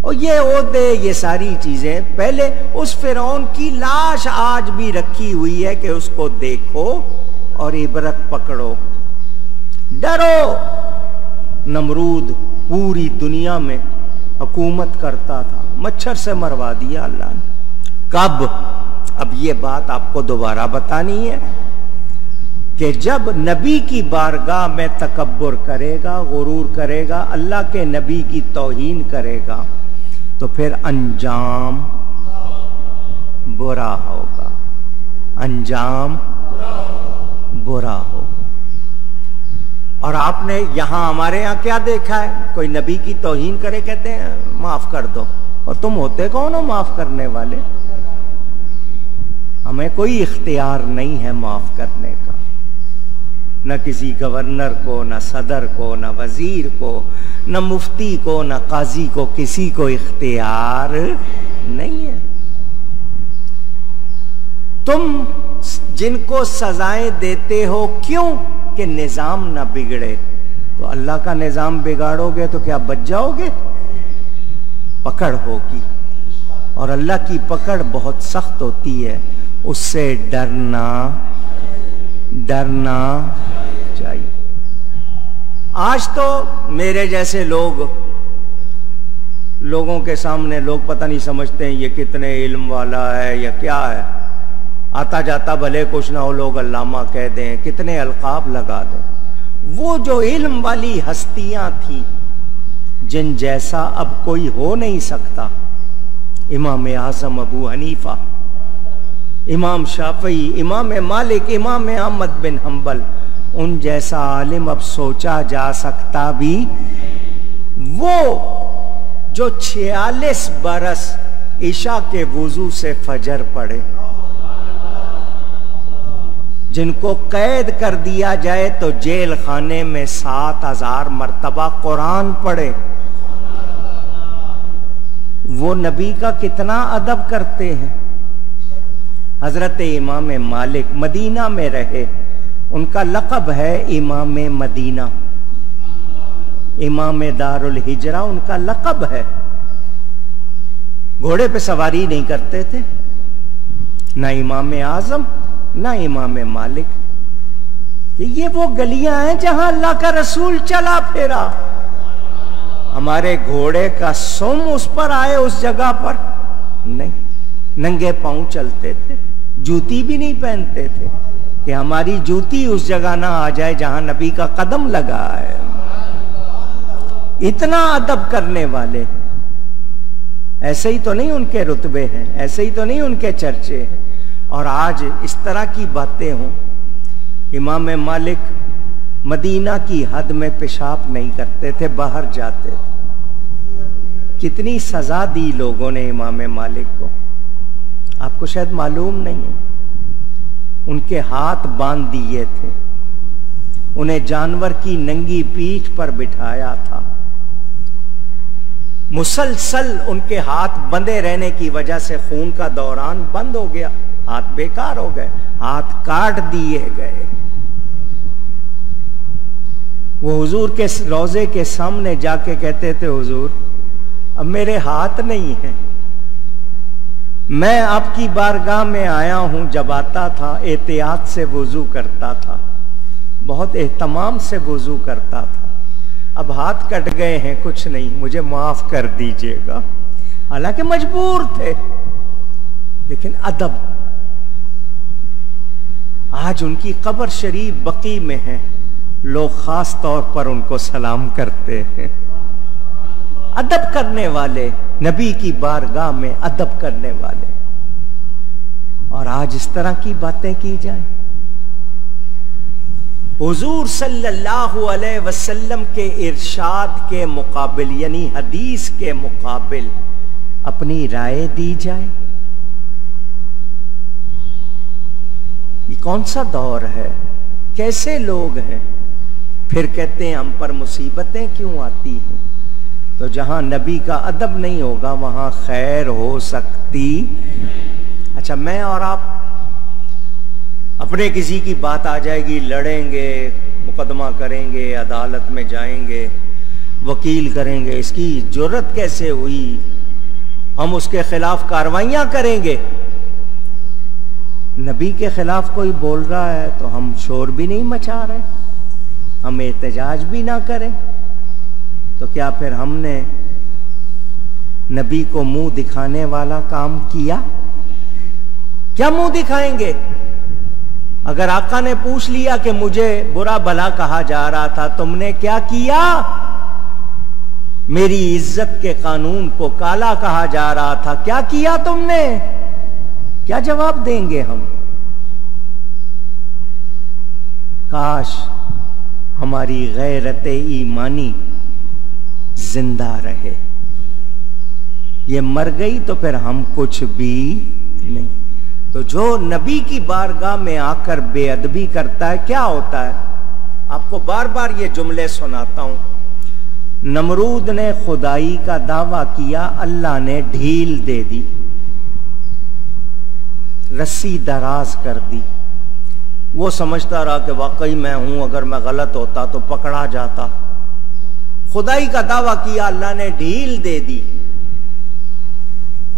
اور یہ عہدے، یہ ساری چیزیں، پہلے اس فرعون کی لاش آج بھی رکھی ہوئی ہے کہ اس کو دیکھو اور عبرت پکڑو۔ ڈرو۔ نمرود پوری دنیا میں حکومت کرتا تھا، مچھر سے مروا دیا اللہ نے۔ کب؟ اب یہ بات آپ کو دوبارہ بتانی ہے کہ جب نبی کی بارگاہ میں تکبر کرے گا، غرور کرے گا، اللہ کے نبی کی توہین کرے گا، تو پھر انجام برا ہوگا، انجام برا ہوگا۔ اور آپ نے یہاں ہمارے یہاں کیا دیکھا ہے؟ کوئی نبی کی توہین کرے کہتے ہیں معاف کر دو، اور تم ہوتے کون ہو معاف کرنے والے؟ ہمیں کوئی اختیار نہیں ہے معاف کرنے کا، نہ کسی گورنر کو، نہ صدر کو، نہ وزیر کو، نہ مفتی کو، نہ قاضی کو، کسی کو اختیار نہیں ہے۔ تم جن کو سزائیں دیتے ہو کیوں؟ کہ نظام نہ بگڑے۔ تو اللہ کا نظام بگاڑو گے تو کیا بچ جاؤ گے؟ پکڑ ہوگی، اور اللہ کی پکڑ بہت سخت ہوتی ہے، اس سے ڈرنا چاہیے۔ آج تو میرے جیسے لوگوں کے سامنے لوگ پتہ نہیں سمجھتے ہیں یہ کتنے علم والا ہے یا کیا ہے، آتا جاتا بھلے کچھ نہ ہو، لوگ علامہ کہہ دیں، کتنے القاب لگا دیں۔ وہ جو علم والی ہستیاں تھیں جن جیسا اب کوئی ہو نہیں سکتا، امام اعظم ابو حنیفہ، امام شافعی، امام مالک، امام احمد بن حنبل، ان جیسا عالم اب سوچا جا سکتا بھی؟ وہ جو 46 برس عشاء کے وضو سے فجر پڑے، جن کو قید کر دیا جائے تو جیل خانے میں 7000 مرتبہ قرآن پڑھے، وہ نبی کا کتنا ادب کرتے ہیں۔ حضرت امام مالک مدینہ میں رہے، ان کا لقب ہے امام مدینہ، امام دار الہجرہ ان کا لقب ہے۔ گھوڑے پہ سواری نہیں کرتے تھے، نہ امام اعظم نہ امام مالک۔ یہ وہ گلیاں ہیں جہاں اللہ کا رسول چلا پھرا، ہمارے گھوڑے کا سم اس پر آئے اس جگہ پر نہیں، ننگے پاؤں چلتے تھے، جوتی بھی نہیں پہنتے تھے، کہ ہماری جوتی اس جگہ نہ آ جائے جہاں نبی کا قدم لگا ہے. اتنا ادب کرنے والے. ایسے ہی تو نہیں ان کے رتبے ہیں, ایسے ہی تو نہیں ان کے چرچے ہیں. اور آج اس طرح کی باتیں ہوں. امام مالک مدینہ کی حد میں پیشاب نہیں کرتے تھے, باہر جاتے تھے. کتنی سزا دی لوگوں نے امام مالک کو, آپ کو شاید معلوم نہیں ہے. ان کے ہاتھ باندھ دیے تھے, انہیں جانور کی ننگی پیٹھ پر بٹھایا تھا. مسلسل ان کے ہاتھ بندھے رہنے کی وجہ سے خون کا دوران بند ہو گیا, ہاتھ بیکار ہو گئے, ہاتھ کاٹ دیے گئے. وہ حضور کے روضے کے سامنے جا کے کہتے تھے, حضور اب میرے ہاتھ نہیں ہیں, میں آپ کی بارگاہ میں آیا ہوں. جب آتا تھا احتیاط سے وضو کرتا تھا, بہت اہتمام سے وضو کرتا تھا. اب ہاتھ کٹ گئے ہیں, کچھ نہیں, مجھے معاف کر دیجئے گا. حالانکہ مجبور تھے, لیکن ادب. آج ان کی قبر شریف بقیع میں ہے, لوگ خاص طور پر ان کو سلام کرتے ہیں. ادب کرنے والے, نبی کی بارگاہ میں ادب کرنے والے. اور آج اس طرح کی باتیں کی جائیں. حضور صلی اللہ علیہ وسلم کے ارشاد کے مقابل, یعنی حدیث کے مقابل اپنی رائے دی جائے. یہ کون سا دور ہے, کیسے لوگ ہیں. پھر کہتے ہیں ہم پر مصیبتیں کیوں آتی ہیں. تو جہاں نبی کا ادب نہیں ہوگا وہاں خیر ہو سکتی. اچھا, میں اور آپ اپنے کسی کی بات آ جائے گی, لڑیں گے, مقدمہ کریں گے, عدالت میں جائیں گے, وکیل کریں گے, اس کی جرت کیسے ہوئی, ہم اس کے خلاف کارروائیاں کریں گے. نبی کے خلاف کوئی بول رہا ہے تو ہم شور بھی نہیں مچا رہے, ہم احتجاج بھی نہ کریں. تو کیا پھر ہم نے نبی کو منہ دکھانے والا کام کیا؟ کیا منہ دکھائیں گے؟ اگر آقا نے پوچھ لیا کہ مجھے برا بھلا کہا جا رہا تھا, تم نے کیا کیا؟ میری عزت کے قانون کو کالا کہا جا رہا تھا, کیا کیا تم نے؟ کیا جواب دیں گے ہم؟ کاش ہماری غیرت ایمانی زندہ رہے. یہ مر گئی تو پھر ہم کچھ بھی نہیں. تو جو نبی کی بارگاہ میں آ کر بے ادبی کرتا ہے, کیا ہوتا ہے؟ آپ کو بار بار یہ جملے سناتا ہوں. نمرود نے خدائی کا دعویٰ کیا, اللہ نے ڈھیل دے دی, رسی دراز کر دی. وہ سمجھتا رہا کہ واقعی میں ہوں, اگر میں غلط ہوتا تو پکڑا جاتا. خدائی کا دعویٰ کیا, اللہ نے ڈھیل دے دی.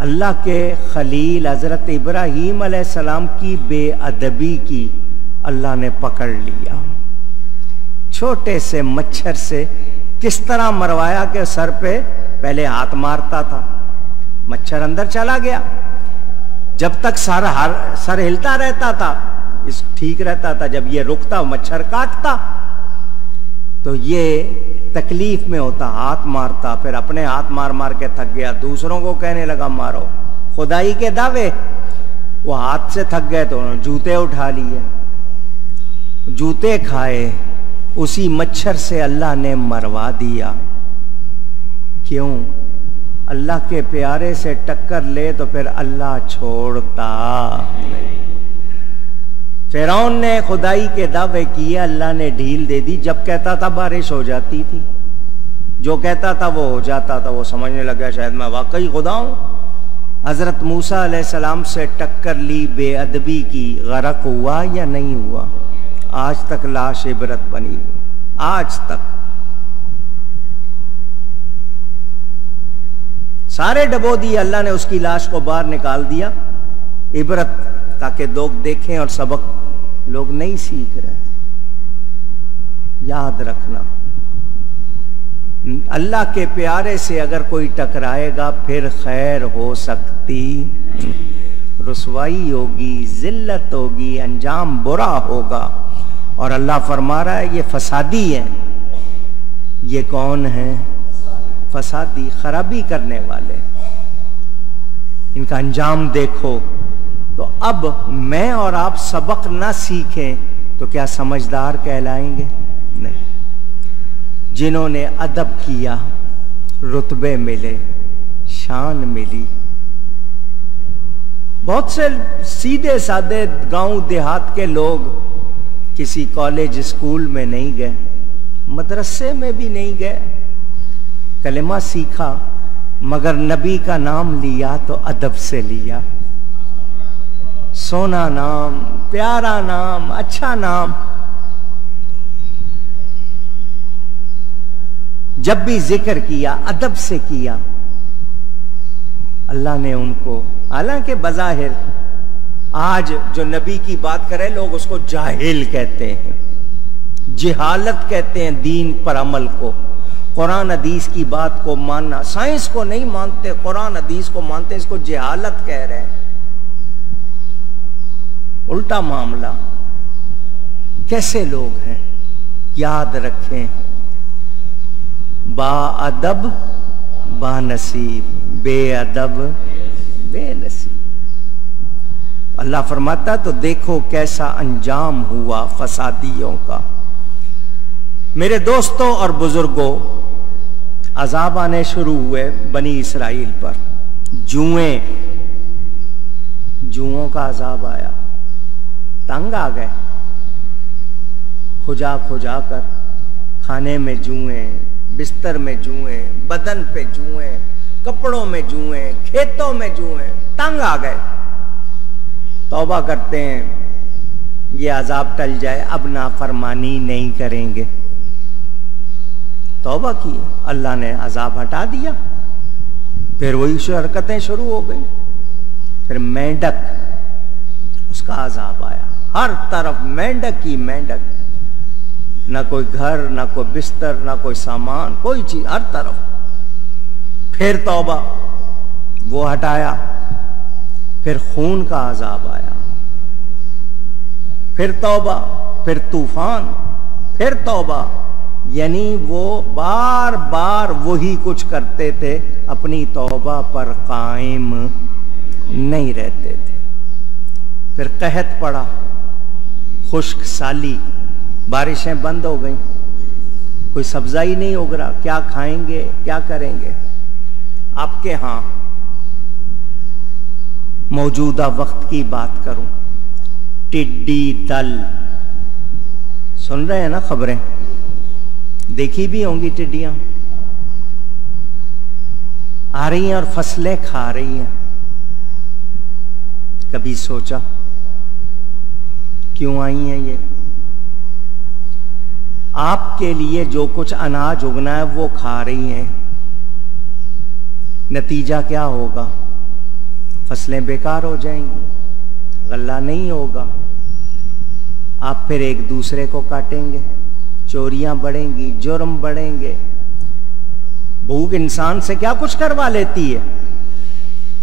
اللہ کے خلیل حضرت ابراہیم علیہ السلام کی بے ادبی کی اللہ نے پکڑ لیا. چھوٹے سے مچھر سے کس طرح مروایا کہ سر پہ پہلے ہاتھ مارتا تھا, مچھر اندر چلا گیا. جب تک سر ہلتا رہتا تھا اس ٹھیک رہتا تھا, جب یہ رکتا مچھر کاٹتا. تو یہ تکلیف میں ہوتا, ہاتھ مارتا, پھر اپنے ہاتھ مار مار کے تھک گیا, دوسروں کو کہنے لگا مارو. خدائی کے دعوے, وہ ہاتھ سے تھک گئے تو جوتے اٹھا لیے, جوتے کھائے. اسی مچھر سے اللہ نے مروا دیا. کیوں؟ اللہ کے پیارے سے ٹکر لے تو پھر اللہ چھوڑتا. فرعون نے خدائی کے دعوے کیے, اللہ نے ڈھیل دے دی. جب کہتا تھا بارش ہو جاتی تھی, جو کہتا تھا وہ ہو جاتا تھا. وہ سمجھنے لگا شاید میں واقعی خدا ہوں. حضرت موسیٰ علیہ السلام سے ٹکر لی, بے ادبی کی, غرق ہوا یا نہیں ہوا؟ آج تک لاش عبرت بنی, آج تک. سارے ڈبو دیے, اللہ نے اس کی لاش کو باہر نکال دیا, عبرت, تاکہ لوگ دیکھیں اور سبق. لوگ نہیں سیکھ رہے. یاد رکھنا, اللہ کے پیارے سے اگر کوئی ٹکرائے گا پھر خیر ہو سکتی. رسوائی ہوگی، ذلت ہوگی، انجام برا ہوگا. اور اللہ فرما رہا ہے یہ فسادی ہیں. یہ کون ہیں؟ فسادی، خرابی کرنے والے. ان کا انجام دیکھو. تو اب میں اور آپ سبق نہ سیکھیں تو کیا سمجھدار کہلائیں گے؟ نہیں. جنہوں نے ادب کیا رتبے ملے، شان ملی. بہت سے سیدھے سادے گاؤں دیہات کے لوگ کسی کالج اسکول میں نہیں گئے، مدرسے میں بھی نہیں گئے، کلمہ سیکھا مگر نبی کا نام لیا تو ادب سے لیا. سونا نام، پیارا نام، اچھا نام. جب بھی ذکر کیا ادب سے کیا. اللہ نے ان کو، حالانکہ بظاہر آج جو نبی کی بات کرے لوگ اس کو جاہل کہتے ہیں، جہالت کہتے ہیں دین پر عمل کو. قرآن حدیث کی بات کو ماننا، سائنس کو نہیں مانتے، قرآن حدیث کو مانتے، اس کو جہالت کہہ رہے ہیں. الٹا معاملہ. کیسے لوگ ہیں؟ یاد رکھیں، با ادب با نصیب، بے ادب بے نصیب. اللہ فرماتا تو دیکھو کیسا انجام ہوا فسادیوں کا. میرے دوستوں اور بزرگوں، عذاب آنے شروع ہوئے بنی اسرائیل پر. جوؤں کا عذاب آیا. تنگ آ گئے، کھجا کھجا کر. کھانے میں جوئیں، بستر میں جوئیں، بدن پہ جوئیں، کپڑوں میں جوئیں، کھیتوں میں جوئیں. تنگ آ گئے. توبہ کرتے ہیں یہ عذاب ٹل جائے، اب نافرمانی نہیں کریں گے. توبہ کی، اللہ نے عذاب ہٹا دیا. پھر وہی حرکتیں شروع ہو گئی. پھر مینڈک، اس کا عذاب آیا. ہر طرف مینڈک ہی مینڈک. نہ کوئی گھر، نہ کوئی بستر، نہ کوئی سامان، کوئی چیز، ہر طرف. پھر توبہ، وہ ہٹایا. پھر خون کا عذاب آیا. پھر توبہ، پھر طوفان، پھر توبہ. یعنی وہ بار بار وہی کچھ کرتے تھے، اپنی توبہ پر قائم نہیں رہتے تھے. پھر قحط پڑا، خشک سالی، بارشیں بند ہو گئیں، کوئی سبزہ ہی نہیں اگ رہا. کیا کھائیں گے، کیا کریں گے؟ آپ کے ہاں موجودہ وقت کی بات کروں، ٹڈی دل، سن رہے ہیں نا خبریں؟ دیکھی بھی ہوں گی. ٹڈیاں آ رہی ہیں اور فصلیں کھا رہی ہیں. کبھی سوچا کیوں آئی ہیں یہ؟ آپ کے لیے جو کچھ اناج اگنا ہے وہ کھا رہی ہیں. نتیجہ کیا ہوگا؟ فصلیں بیکار ہو جائیں گی، غلہ نہیں ہوگا. آپ پھر ایک دوسرے کو کاٹیں گے، چوریاں بڑھیں گی، جرم بڑھیں گے. بھوک انسان سے کیا کچھ کروا لیتی ہے.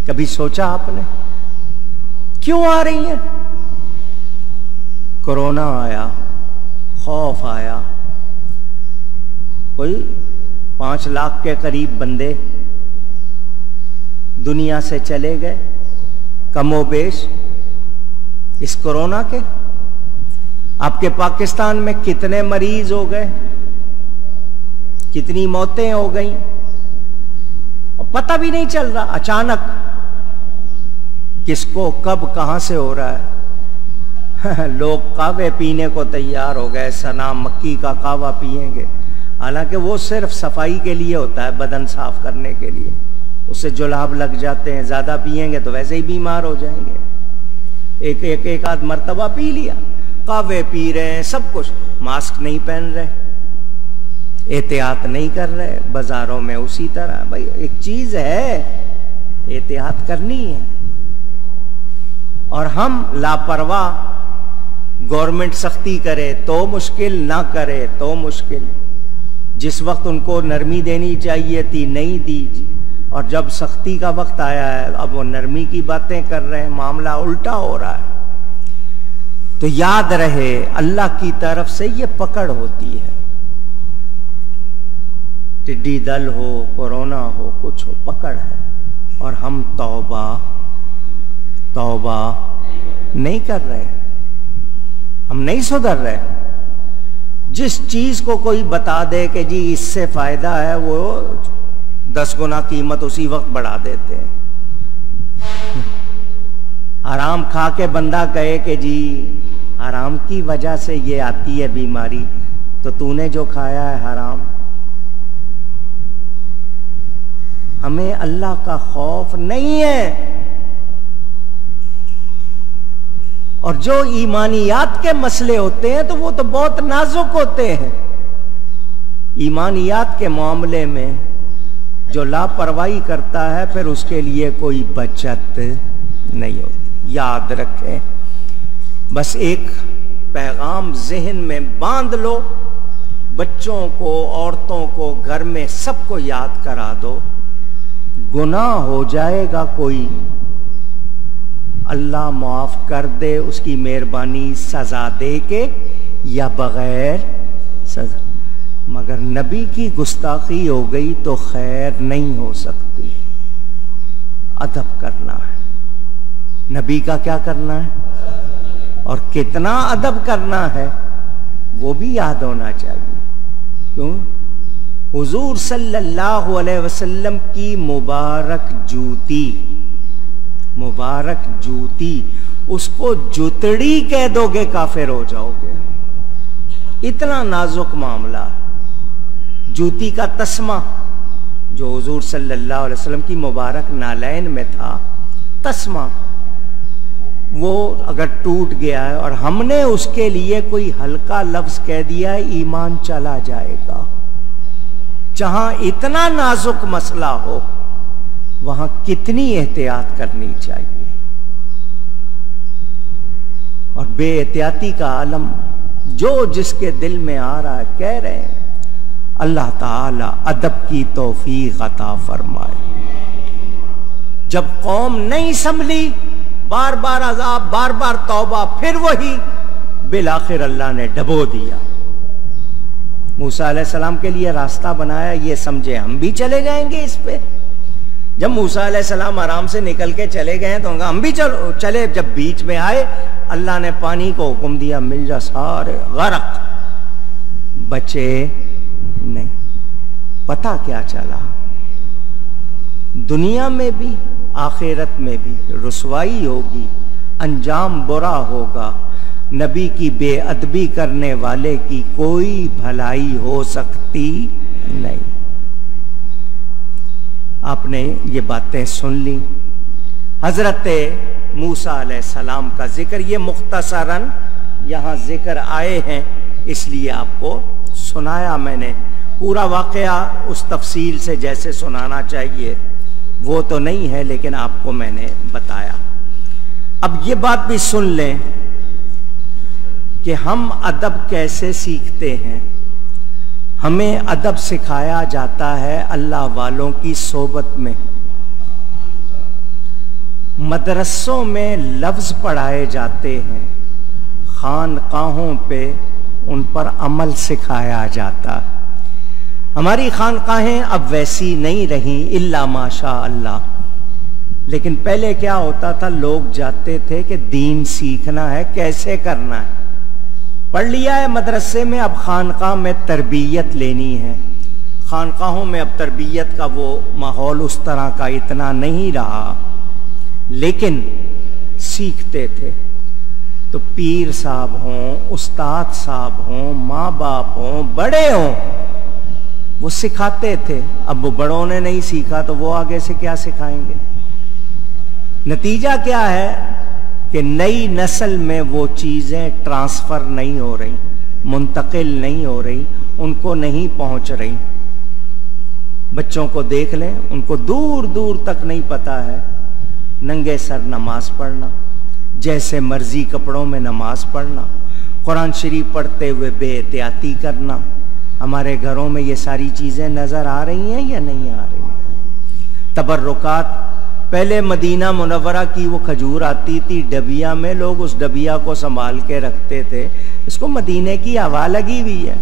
کبھی سوچا آپ نے کیوں آ رہی ہیں؟ کرونا آیا، خوف آیا، کوئی 5 لاکھ کے قریب بندے دنیا سے چلے گئے، کم و بیش اس کورونا کے. آپ کے پاکستان میں کتنے مریض ہو گئے، کتنی موتیں ہو گئیں، اور پتہ بھی نہیں چل رہا. اچانک کس کو کب کہاں سے ہو رہا ہے. لوگ قہوے پینے کو تیار ہو گئے، سنا مکی کا قہوہ پیئیں گے، حالانکہ وہ صرف صفائی کے لیے ہوتا ہے، بدن صاف کرنے کے لیے. اس سے جلاب لگ جاتے ہیں، زیادہ پیئیں گے تو ویسے ہی بیمار ہو جائیں گے. ایک آدھ مرتبہ پی لیا، قہوے پی رہے ہیں، سب کچھ. ماسک نہیں پہن رہے، احتیاط نہیں کر رہے، بازاروں میں اسی طرح. بھائی ایک چیز ہے، احتیاط کرنی ہے. اور ہم لاپرواہ. گورنمنٹ سختی کرے تو مشکل، نہ کرے تو مشکل. جس وقت ان کو نرمی دینی چاہیے تھی نہیں دی، اور جب سختی کا وقت آیا ہے اب وہ نرمی کی باتیں کر رہے ہیں، معاملہ الٹا ہو رہا ہے۔ تو یاد رہے اللہ کی طرف سے یہ پکڑ ہوتی ہے، ٹڈی دل ہو، کورونا ہو، کچھ ہو، پکڑ ہے، اور ہم توبہ نہیں کر رہے، ہم نہیں سدھر رہے۔ جس چیز کو کوئی بتا دے کہ جی اس سے فائدہ ہے، وہ 10 گنا قیمت اسی وقت بڑھا دیتے ہیں۔ حرام کھا کے بندہ کہے کہ جی حرام کی وجہ سے یہ آتی ہے بیماری، تو تو نے جو کھایا ہے حرام۔ ہمیں اللہ کا خوف نہیں ہے، اور جو ایمانیات کے مسئلے ہوتے ہیں تو وہ تو بہت نازک ہوتے ہیں۔ ایمانیات کے معاملے میں جو لاپرواہی کرتا ہے پھر اس کے لیے کوئی بچت نہیں ہوتی۔ یاد رکھیں، بس ایک پیغام ذہن میں باندھ لو، بچوں کو، عورتوں کو، گھر میں سب کو یاد کرا دو، گناہ ہو جائے گا کوئی، اللہ معاف کر دے، اس کی مہربانی سزا دے کے یا بغیر سزا، مگر نبی کی گستاخی ہو گئی تو خیر نہیں ہو سکتی۔ ادب کرنا ہے، نبی کا کیا کرنا ہے اور کتنا ادب کرنا ہے وہ بھی یاد ہونا چاہیے۔ کیوں؟ حضور صلی اللہ علیہ وسلم کی مبارک جوتی، اس کو جوتڑی کہہ دو گے کافر ہو جاؤ گے، اتنا نازک معاملہ۔ جوتی کا تسمہ جو حضور صلی اللہ علیہ وسلم کی مبارک نالین میں تھا، تسمہ وہ اگر ٹوٹ گیا ہے اور ہم نے اس کے لیے کوئی ہلکا لفظ کہہ دیا ہے، ایمان چلا جائے گا۔ جہاں اتنا نازک مسئلہ ہو وہاں کتنی احتیاط کرنی چاہیے، اور بے احتیاطی کا عالم جو جس کے دل میں آ رہا ہے کہہ رہے ہیں۔ اللہ تعالی ادب کی توفیق عطا فرمائے۔ جب قوم نہیں سنبھلی، بار بار عذاب، بار بار توبہ، پھر وہی، بالآخر اللہ نے ڈبو دیا۔ موسیٰ علیہ السلام کے لیے راستہ بنایا، یہ سمجھے ہم بھی چلے جائیں گے اس پہ۔ جب موسیٰ علیہ السلام آرام سے نکل کے چلے گئے تو ہم بھی چلے۔ جب بیچ میں آئے اللہ نے پانی کو حکم دیا، مل جا، سارے غرق، بچے نہیں۔ پتہ کیا چلا؟ دنیا میں بھی آخرت میں بھی رسوائی ہوگی، انجام برا ہوگا۔ نبی کی بے ادبی کرنے والے کی کوئی بھلائی ہو سکتی نہیں۔ آپ نے یہ باتیں سن لی۔ حضرت موسیٰ علیہ السلام کا ذکر یہ مختصراً یہاں ذکر آئے ہیں، اس لیے آپ کو سنایا میں نے۔ پورا واقعہ اس تفصیل سے جیسے سنانا چاہیے وہ تو نہیں ہے، لیکن آپ کو میں نے بتایا۔ اب یہ بات بھی سن لیں کہ ہم ادب کیسے سیکھتے ہیں۔ ہمیں ادب سکھایا جاتا ہے اللہ والوں کی صحبت میں، مدرسوں میں لفظ پڑھائے جاتے ہیں، خانقاہوں پہ ان پر عمل سکھایا جاتا۔ ہماری خانقاہیں اب ویسی نہیں رہیں الا ماشاء اللہ، لیکن پہلے کیا ہوتا تھا، لوگ جاتے تھے کہ دین سیکھنا ہے، کیسے کرنا ہے، پڑھ لیا ہے مدرسے میں، اب خانقاہ میں تربیت لینی ہے۔ خانقاہوں میں اب تربیت کا وہ ماحول اس طرح کا اتنا نہیں رہا، لیکن سیکھتے تھے۔ تو پیر صاحب ہوں، استاد صاحب ہوں، ماں باپ ہوں، بڑے ہوں، وہ سکھاتے تھے۔ اب وہ بڑوں نے نہیں سیکھا تو وہ آگے سے کیا سکھائیں گے؟ نتیجہ کیا ہے کہ نئی نسل میں وہ چیزیں ٹرانسفر نہیں ہو رہی، منتقل نہیں ہو رہی، ان کو نہیں پہنچ رہی۔ بچوں کو دیکھ لیں، ان کو دور دور تک نہیں پتا ہے ننگے سر نماز پڑھنا، جیسے مرضی کپڑوں میں نماز پڑھنا، قرآن شریف پڑھتے ہوئے بے احتیاطی کرنا۔ ہمارے گھروں میں یہ ساری چیزیں نظر آ رہی ہیں یا نہیں آ رہی ہیں؟ تبرکات، پہلے مدینہ منورہ کی وہ کھجور آتی تھی ڈبیا میں، لوگ اس ڈبیا کو سنبھال کے رکھتے تھے، اس کو مدینے کی ہوا لگی ہوئی ہے،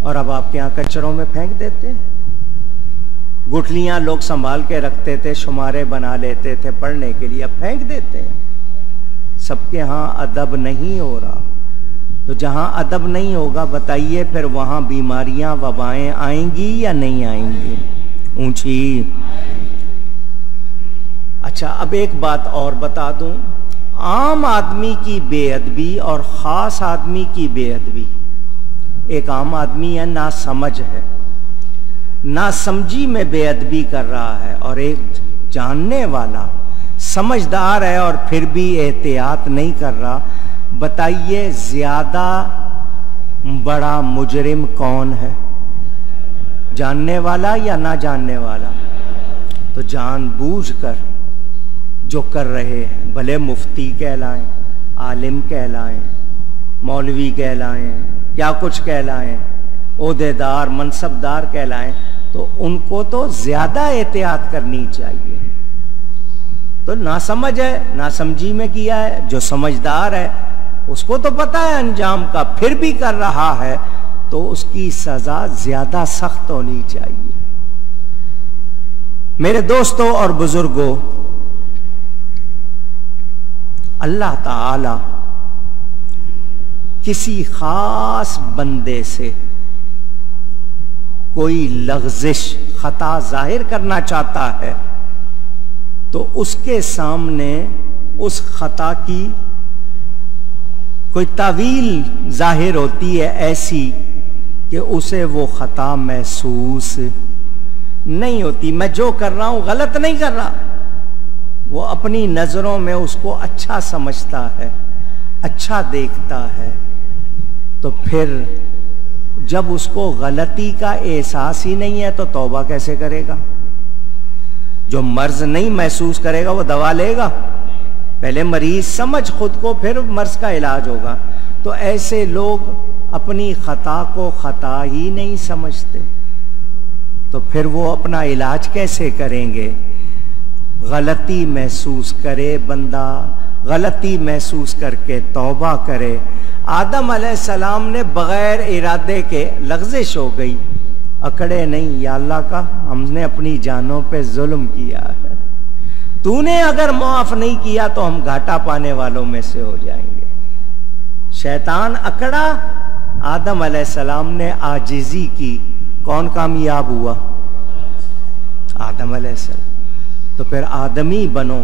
اور اب آپ کے یہاں کچروں میں پھینک دیتے ہیں۔ گٹھلیاں لوگ سنبھال کے رکھتے تھے، شمارے بنا لیتے تھے پڑھنے کے لیے، اب پھینک دیتے ہیں۔ سب کے ہاں ادب نہیں ہو رہا، تو جہاں ادب نہیں ہوگا بتائیے پھر وہاں بیماریاں وبائیں آئیں گی یا نہیں آئیں گی؟ اونچی۔ اچھا اب ایک بات اور بتا دوں، عام آدمی کی بے ادبی اور خاص آدمی کی بے ادبی، ایک عام آدمی ہے نا سمجھ ہے، نا سمجھی میں بے ادبی کر رہا ہے، اور ایک جاننے والا سمجھدار ہے اور پھر بھی احتیاط نہیں کر رہا، بتائیے زیادہ بڑا مجرم کون ہے؟ جاننے والا یا نہ جاننے والا؟ تو جان بوجھ کر جو کر رہے ہیں، بھلے مفتی کہلائیں، عالم کہلائیں، مولوی کہلائیں، کیا کچھ کہلائیں، عہدیدار منصبدار کہلائیں، تو ان کو تو زیادہ احتیاط کرنی چاہیے۔ تو ناسمجھ ہے، ناسمجھی میں کیا ہے، جو سمجھدار ہے اس کو تو پتہ ہے انجام کا، پھر بھی کر رہا ہے تو اس کی سزا زیادہ سخت ہونی چاہیے۔ میرے دوستوں اور بزرگوں، اللہ تعالی کسی خاص بندے سے کوئی لغزش، خطا ظاہر کرنا چاہتا ہے تو اس کے سامنے اس خطا کی کوئی تعویل ظاہر ہوتی ہے ایسی کہ اسے وہ خطا محسوس نہیں ہوتی۔ میں جو کر رہا ہوں غلط نہیں کر رہا، وہ اپنی نظروں میں اس کو اچھا سمجھتا ہے، اچھا دیکھتا ہے، تو پھر جب اس کو غلطی کا احساس ہی نہیں ہے تو توبہ کیسے کرے گا؟ جو مرض نہیں محسوس کرے گا وہ دوا لے گا؟ پہلے مریض سمجھ خود کو، پھر مرض کا علاج ہوگا۔ تو ایسے لوگ اپنی خطا کو خطا ہی نہیں سمجھتے، تو پھر وہ اپنا علاج کیسے کریں گے؟ غلطی محسوس کرے بندہ، غلطی محسوس کر کے توبہ کرے۔ آدم علیہ السلام نے بغیر ارادے کے لغزش ہو گئی، اکڑے نہیں، یا اللہ کا ہم نے اپنی جانوں پہ ظلم کیا ہے، تو نے اگر معاف نہیں کیا تو ہم گھاٹا پانے والوں میں سے ہو جائیں گے۔ شیطان اکڑا، آدم علیہ السلام نے عاجزی کی، کون کامیاب ہوا؟ آدم علیہ السلام۔ تو پھر آدمی بنو،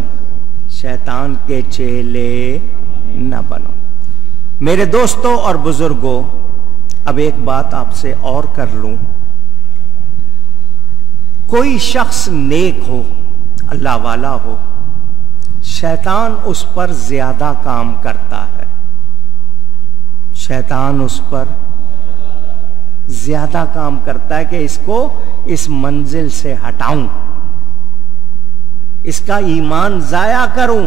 شیطان کے چیلے نہ بنو۔ میرے دوستوں اور بزرگوں، اب ایک بات آپ سے اور کر لوں، کوئی شخص نیک ہو، اللہ والا ہو، شیطان اس پر زیادہ کام کرتا ہے، شیطان اس پر زیادہ کام کرتا ہے کہ اس کو اس منزل سے ہٹاؤں، اس کا ایمان ضائع کروں،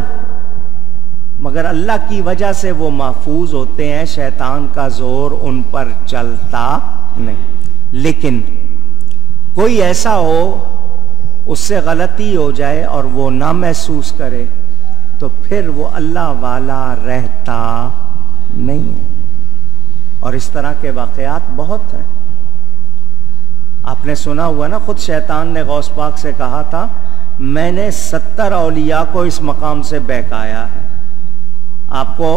مگر اللہ کی وجہ سے وہ محفوظ ہوتے ہیں، شیطان کا زور ان پر چلتا نہیں۔ لیکن کوئی ایسا ہو اس سے غلطی ہو جائے اور وہ نہ محسوس کرے تو پھر وہ اللہ والا رہتا نہیں ہے۔ اور اس طرح کے واقعات بہت ہیں۔ آپ نے سنا ہوا نا، خود شیطان نے غوث پاک سے کہا تھا میں نے 70 اولیاء کو اس مقام سے بہکایا ہے، آپ کو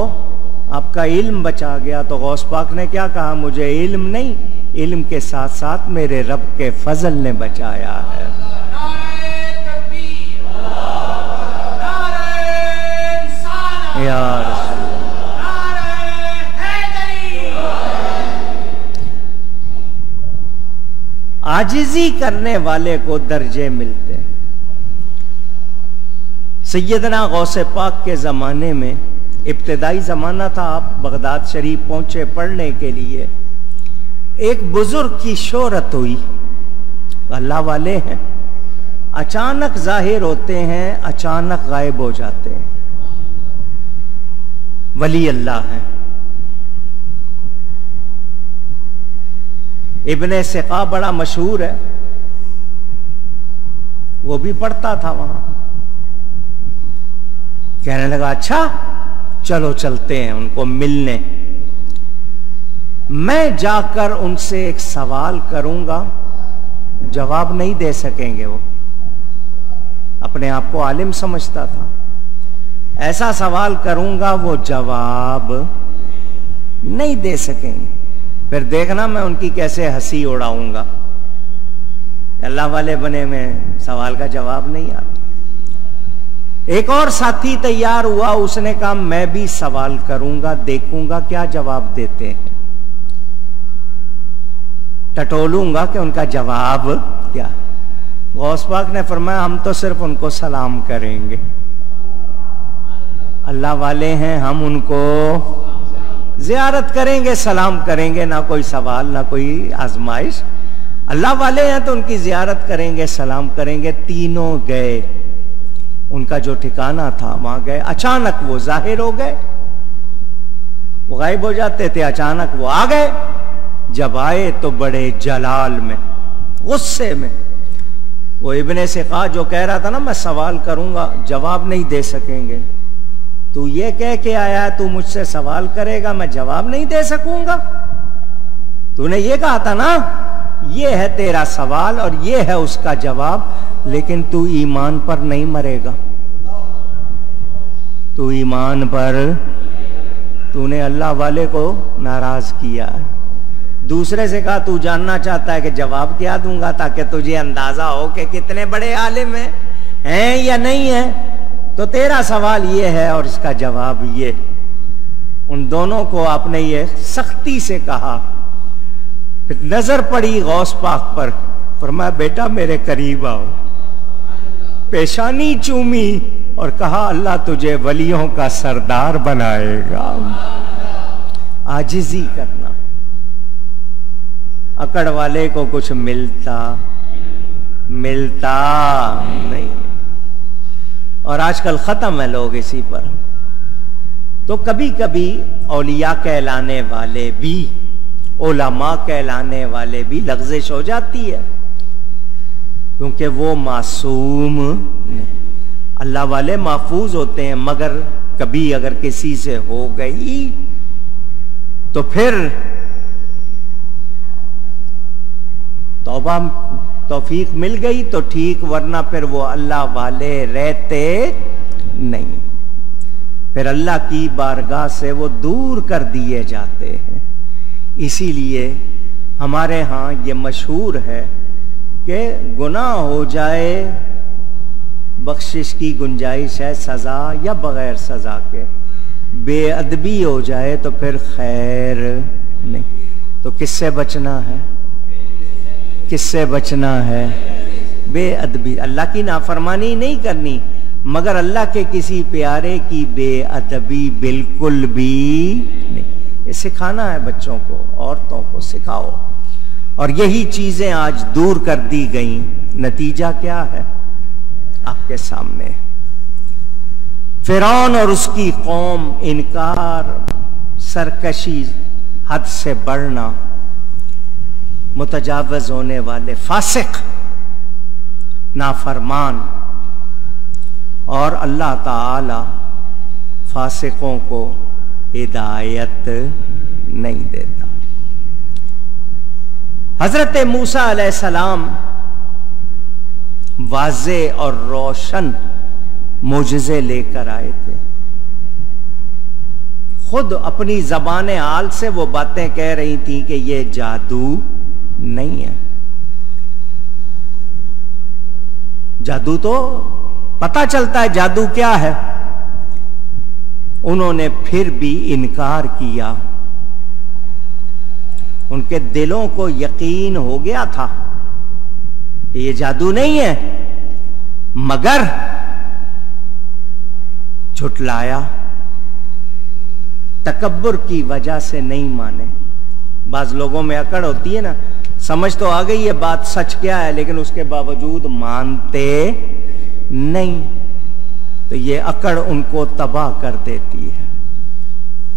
آپ کا علم بچا گیا۔ تو غوث پاک نے کیا کہا؟ مجھے علم نہیں، علم کے ساتھ ساتھ میرے رب کے فضل نے بچایا ہے۔ یا رسول عاجزی کرنے والے کو درجے ملتے ہیں۔ سیدنا غوث پاک کے زمانے میں، ابتدائی زمانہ تھا، آپ بغداد شریف پہنچے پڑھنے کے لیے، ایک بزرگ کی شہرت ہوئی، اللہ والے ہیں، اچانک ظاہر ہوتے ہیں، اچانک غائب ہو جاتے ہیں، ولی اللہ ہیں۔ ابن سقا بڑا مشہور ہے، وہ بھی پڑھتا تھا وہاں. کہنے لگا اچھا چلو چلتے ہیں ان کو ملنے. میں جا کر ان سے ایک سوال کروں گا, جواب نہیں دے سکیں گے. وہ اپنے آپ کو عالم سمجھتا تھا. ایسا سوال کروں گا وہ جواب نہیں دے سکیں گے. پھر دیکھنا میں ان کی کیسے ہنسی اڑاؤں گا. اللہ والے بنے میں سوال کا جواب نہیں آتا. ایک اور ساتھی تیار ہوا, اس نے کہا میں بھی سوال کروں گا, دیکھوں گا کیا جواب دیتے ہیں, ٹٹولوں گا کہ ان کا جواب کیا. غوث پاک نے فرمایا ہم تو صرف ان کو سلام کریں گے, اللہ والے ہیں ہم ان کو زیارت کریں گے, سلام کریں گے, نہ کوئی سوال نہ کوئی آزمائش. اللہ والے ہیں تو ان کی زیارت کریں گے, سلام کریں گے. تینوں گئے, ان کا جو ٹھکانہ تھا وہاں گئے. اچانک وہ ظاہر ہو گئے. وہ غائب ہو جاتے تھے, اچانک وہ آ گئے. جب آئے تو بڑے جلال میں, غصے میں. وہ ابن سقا جو کہہ رہا تھا نا میں سوال کروں گا جواب نہیں دے سکیں گے, تو یہ کہہ کے آیا تو مجھ سے سوال کرے گا میں جواب نہیں دے سکوں گا. تو نے یہ کہا تھا نا یہ ہے تیرا سوال اور یہ ہے اس کا جواب, لیکن تو ایمان پر نہیں مرے گا. تو ایمان پر تو نے اللہ والے کو ناراض کیا. دوسرے سے کہا تو جاننا چاہتا ہے کہ جواب کیا دوں گا تاکہ تجھے اندازہ ہو کہ کتنے بڑے عالم ہیں یا نہیں ہیں. تو تیرا سوال یہ ہے اور اس کا جواب یہ. ان دونوں کو آپ نے یہ سختی سے کہا. پھر نظر پڑی غوث پاک پر, فرمایا بیٹا میرے قریب آؤ. پیشانی چومی اور کہا اللہ تجھے ولیوں کا سردار بنائے گا. عاجزی کرنا. اکڑ والے کو کچھ ملتا نہیں, اور آج کل ختم ہے لوگ اسی پر. تو کبھی کبھی اولیاء کہلانے والے بھی, علماء کہلانے والے بھی لغزش ہو جاتی ہے, کیونکہ وہ معصوم نہیں. اللہ والے محفوظ ہوتے ہیں, مگر کبھی اگر کسی سے ہو گئی تو پھر توبہ توفیق مل گئی تو ٹھیک, ورنہ پھر وہ اللہ والے رہتے نہیں. پھر اللہ کی بارگاہ سے وہ دور کر دیے جاتے ہیں. اسی لیے ہمارے ہاں یہ مشہور ہے کہ گناہ ہو جائے بخشش کی گنجائش ہے, سزا یا بغیر سزا کے. بے ادبی ہو جائے تو پھر خیر نہیں. تو کس سے بچنا ہے, کس سے بچنا ہے؟ بے ادبی. اللہ کی نافرمانی نہیں کرنی, مگر اللہ کے کسی پیارے کی بے ادبی بالکل بھی نہیں. یہ سکھانا ہے بچوں کو, عورتوں کو سکھاؤ. اور یہی چیزیں آج دور کر دی گئیں. نتیجہ کیا ہے آپ کے سامنے؟ فرعون اور اس کی قوم, انکار, سرکشی, حد سے بڑھنا, متجاوز ہونے والے, فاسق, نافرمان. اور اللہ تعالی فاسقوں کو ہدایت نہیں دیتا. حضرت موسیٰ علیہ السلام واضح اور روشن معجزے لے کر آئے تھے. خود اپنی زبان حال سے وہ باتیں کہہ رہی تھیں کہ یہ جادو نہیں ہے. جادو تو پتہ چلتا ہے جادو کیا ہے. انہوں نے پھر بھی انکار کیا. ان کے دلوں کو یقین ہو گیا تھا کہ یہ جادو نہیں ہے, مگر جھٹلایا. تکبر کی وجہ سے نہیں مانے. بعض لوگوں میں اکڑ ہوتی ہے نا, سمجھ تو آ گئی یہ بات سچ کیا ہے, لیکن اس کے باوجود مانتے نہیں. تو یہ اکڑ ان کو تباہ کر دیتی ہے,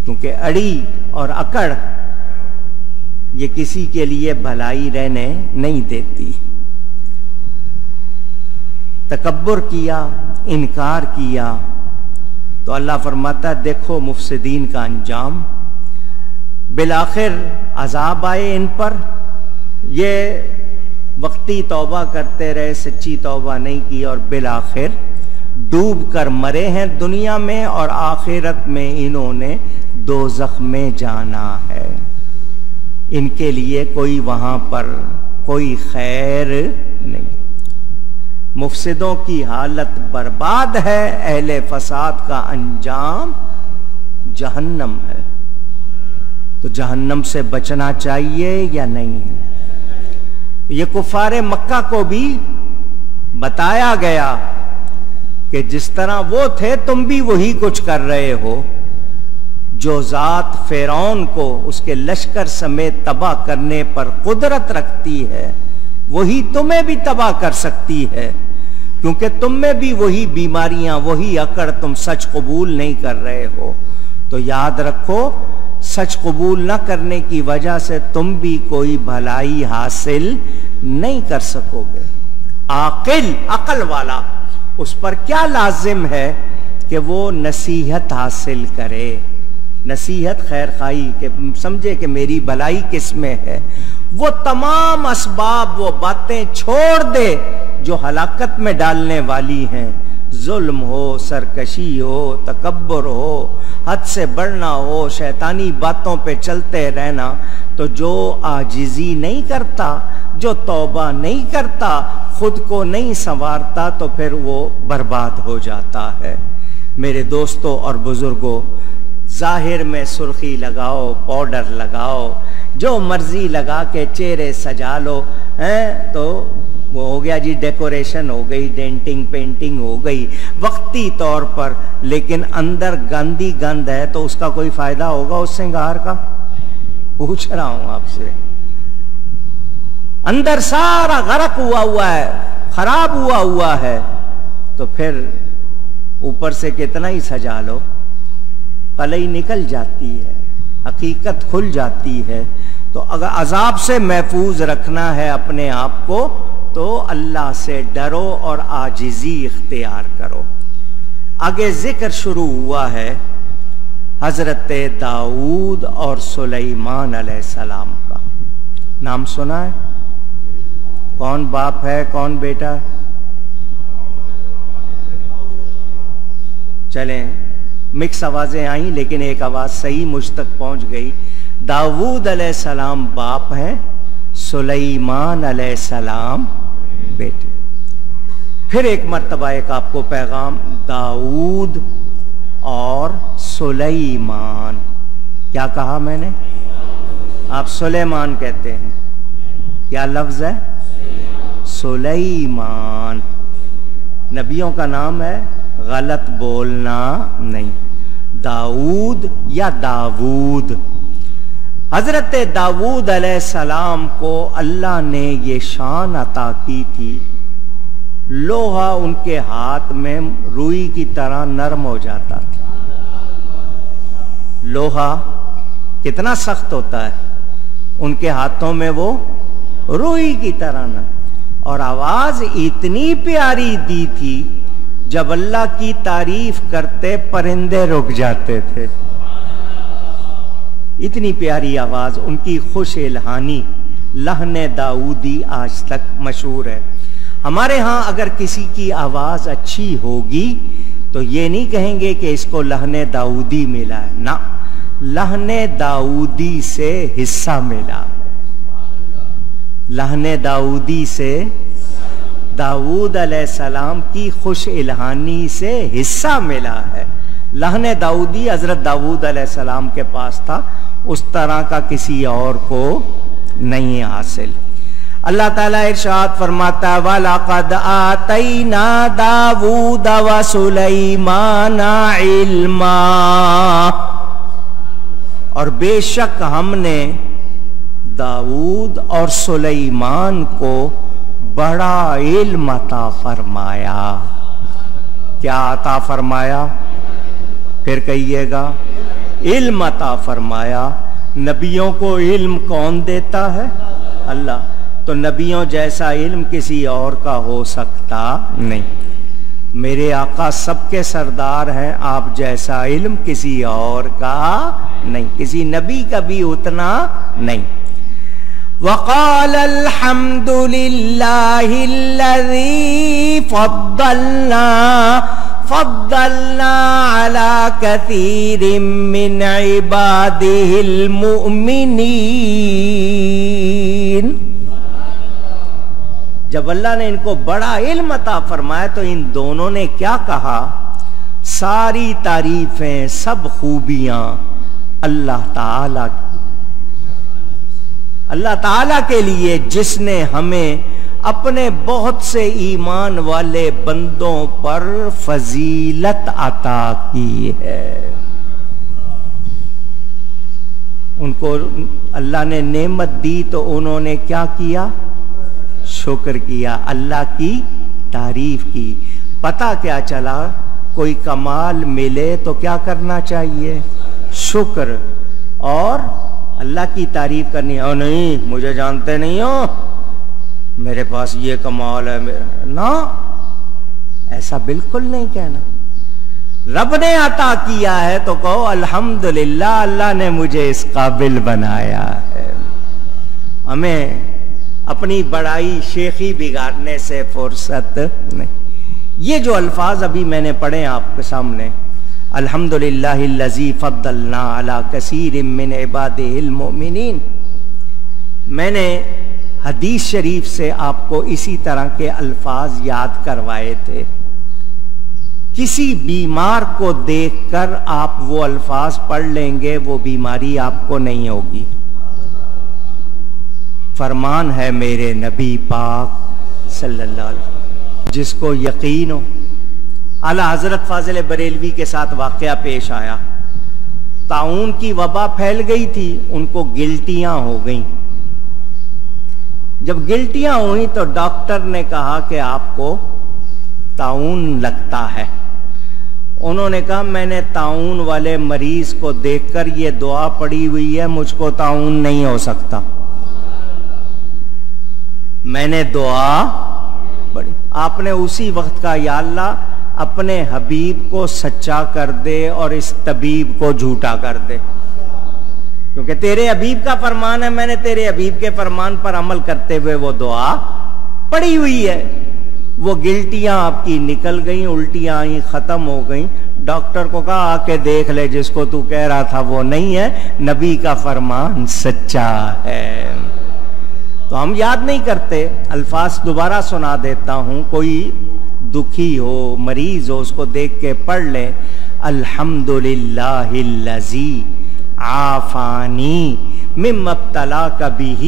کیونکہ اڑی اور اکڑ یہ کسی کے لیے بھلائی رہنے نہیں دیتی. تکبر کیا، انکار کیا، تو اللہ فرماتا ہے دیکھو مفسدین کا انجام، بالآخر عذاب آئے ان پر، یہ وقتی توبہ کرتے رہے، سچی توبہ نہیں کی، اور بالآخر ڈوب کر مرے ہیں دنیا میں، اور آخرت میں انہوں نے دوزخ میں جانا ہے۔ ان کے لیے کوئی وہاں پر کوئی خیر نہیں، مفسدوں کی حالت برباد ہے، اہل فساد کا انجام جہنم ہے۔ تو جہنم سے بچنا چاہیے یا نہیں؟ یہ کفار مکہ کو بھی بتایا گیا کہ جس طرح وہ تھے تم بھی وہی کچھ کر رہے ہو، جو ذات فرعون کو اس کے لشکر سمیت تباہ کرنے پر قدرت رکھتی ہے وہی تمہیں بھی تباہ کر سکتی ہے، کیونکہ تم میں بھی وہی بیماریاں، وہی اکڑ، تم سچ قبول نہیں کر رہے ہو۔ تو یاد رکھو سچ قبول نہ کرنے کی وجہ سے تم بھی کوئی بھلائی حاصل نہیں کر سکو گے۔ عاقل، عقل والا، اس پر کیا لازم ہے کہ وہ نصیحت حاصل کرے، نصیحت خیر خواہی، کہ سمجھے کہ میری بھلائی کس میں ہے، وہ تمام اسباب، وہ باتیں چھوڑ دے جو ہلاکت میں ڈالنے والی ہیں، ظلم ہو، سرکشی ہو، تکبر ہو، حد سے بڑھنا ہو، شیطانی باتوں پہ چلتے رہنا۔ تو جو عاجزی نہیں کرتا، جو توبہ نہیں کرتا، خود کو نہیں سنوارتا، تو پھر وہ برباد ہو جاتا ہے۔ میرے دوستوں اور بزرگوں، ظاہر میں سرخی لگاؤ، پاؤڈر لگاؤ، جو مرضی لگا کے چہرے سجا لو، تو وہ ہو گیا جی، ڈیکوریشن ہو گئی، ڈینٹنگ پینٹنگ ہو گئی وقتی طور پر، لیکن اندر گندی گند ہے تو اس کا کوئی فائدہ ہوگا اس سنگار کا؟ پوچھ رہا ہوں آپ سے۔ اندر سارا غرق ہوا ہے، خراب ہوا ہے، تو پھر اوپر سے کتنا ہی سجا لو، پلئی نکل جاتی ہے، حقیقت کھل جاتی ہے۔ تو اگر عذاب سے محفوظ رکھنا ہے اپنے آپ کو تو اللہ سے ڈرو اور عاجزی اختیار کرو۔ آگے ذکر شروع ہوا ہے حضرت داؤد اور سلیمان علیہ السلام کا۔ نام سنا ہے؟ کون باپ ہے، کون بیٹا؟ چلیں، مکس آوازیں آئیں لیکن ایک آواز صحیح مجھ تک پہنچ گئی۔ داؤد علیہ السلام باپ ہیں، سلیمان علیہ السلام بیٹے۔ پھر ایک مرتبہ ایک آپ کو پیغام، داؤد اور سلیمان۔ کیا کہا میں نے؟ آپ سلیمان کہتے ہیں، کیا لفظ ہے؟ سلیمان۔ نبیوں کا نام ہے، غلط بولنا نہیں، داؤد یا داود۔ حضرت داؤد علیہ السلام کو اللہ نے یہ شان عطا کی تھی، لوہا ان کے ہاتھ میں روئی کی طرح نرم ہو جاتا تھا۔ لوہا کتنا سخت ہوتا ہے، ان کے ہاتھوں میں وہ روئی کی طرح نہ، اور آواز اتنی پیاری دی تھی، جب اللہ کی تعریف کرتے پرندے رک جاتے تھے۔ اتنی پیاری آواز، ان کی خوش الہانی لحن داؤدی آج تک مشہور ہے۔ ہمارے ہاں اگر کسی کی آواز اچھی ہوگی تو یہ نہیں کہیں گے کہ اس کو لحن داؤدی ملا ہے، نہ، لحن داؤدی سے حصہ ملا، لحن داؤدی سے، داؤد علیہ السلام کی خوش الہانی سے حصہ ملا ہے۔ لحن داؤدی حضرت داؤد علیہ السلام کے پاس تھا، اس طرح کا کسی اور کو نہیں حاصل۔ اللہ تعالیٰ ارشاد فرماتا ہے وَلَقَدْ آتَيْنَا دَاوُودَ وَسُلَيْمَانَ عِلْمًا، اور بے شک ہم نے داؤد اور سلیمان کو بڑا علم عطا فرمایا۔ کیا عطا فرمایا؟ پھر کہیے گا، علم عطا فرمایا۔ نبیوں کو علم کون دیتا ہے؟ اللہ۔ تو نبیوں جیسا علم کسی اور کا ہو سکتا نہیں۔ میرے آقا سب کے سردار ہیں، آپ جیسا علم کسی اور کا نہیں، کسی نبی کا بھی اتنا نہیں۔ وقال الحمد للہ الذی فضلنا على كثير من عباده المؤمنین۔ جب اللہ نے ان کو بڑا علم عطا فرمایا تو ان دونوں نے کیا کہا؟ ساری تعریفیں، سب خوبیاں اللہ تعالی کی، اللہ تعالی کے لیے جس نے ہمیں اپنے بہت سے ایمان والے بندوں پر فضیلت عطا کی ہے۔ ان کو اللہ نے نعمت دی تو انہوں نے کیا کیا؟ شکر کیا، اللہ کی تعریف کی۔ پتہ کیا چلا؟ کوئی کمال ملے تو کیا کرنا چاہیے؟ شکر اور اللہ کی تعریف کرنی۔ او نہیں، مجھے جانتے نہیں ہو، میرے پاس یہ کمال ہے نا، ایسا بالکل نہیں کہنا۔ رب نے عطا کیا ہے تو کہو الحمدللہ، اللہ نے مجھے اس قابل بنایا ہے۔ ہمیں اپنی بڑائی شیخی بگاڑنے سے فرصت نہیں۔ یہ جو الفاظ ابھی میں نے پڑھے آپ کے سامنے، الحمدللہ الذی فضلنا علی کثیر من عبادہ المؤمنین، میں نے حدیث شریف سے آپ کو اسی طرح کے الفاظ یاد کروائے تھے۔ کسی بیمار کو دیکھ کر آپ وہ الفاظ پڑھ لیں گے، وہ بیماری آپ کو نہیں ہوگی۔ فرمان ہے میرے نبی پاک صلی اللہ علیہ وسلم، جس کو یقین ہو۔ اعلیٰ حضرت فاضل بریلوی کے ساتھ واقعہ پیش آیا، طاعون کی وبا پھیل گئی تھی، ان کو گلٹیاں ہو گئیں۔ جب گلٹیاں ہوئیں تو ڈاکٹر نے کہا کہ آپ کو طاعون لگتا ہے۔ انہوں نے کہا میں نے طاعون والے مریض کو دیکھ کر یہ دعا پڑھی ہوئی ہے، مجھ کو طاعون نہیں ہو سکتا۔ میں نے دعا پڑھی، آپ نے اسی وقت کہا یا اللہ اپنے حبیب کو سچا کر دے اور اس طبیب کو جھوٹا کر دے، کیونکہ تیرے حبیب کا فرمان ہے، میں نے تیرے حبیب کے فرمان پر عمل کرتے ہوئے وہ دعا پڑھی ہوئی ہے۔ وہ گلٹیاں آپ کی نکل گئیں، الٹیاں آئیں، ختم ہو گئیں۔ ڈاکٹر کو کہا آ کے دیکھ لے، جس کو تو کہہ رہا تھا وہ نہیں ہے، نبی کا فرمان سچا ہے۔ تو ہم یاد نہیں کرتے، الفاظ دوبارہ سنا دیتا ہوں، کوئی دکھی ہو، مریض ہو، اس کو دیکھ کے پڑھ لیں، الحمدللہ الذی عافانی مما ابتلاک بہ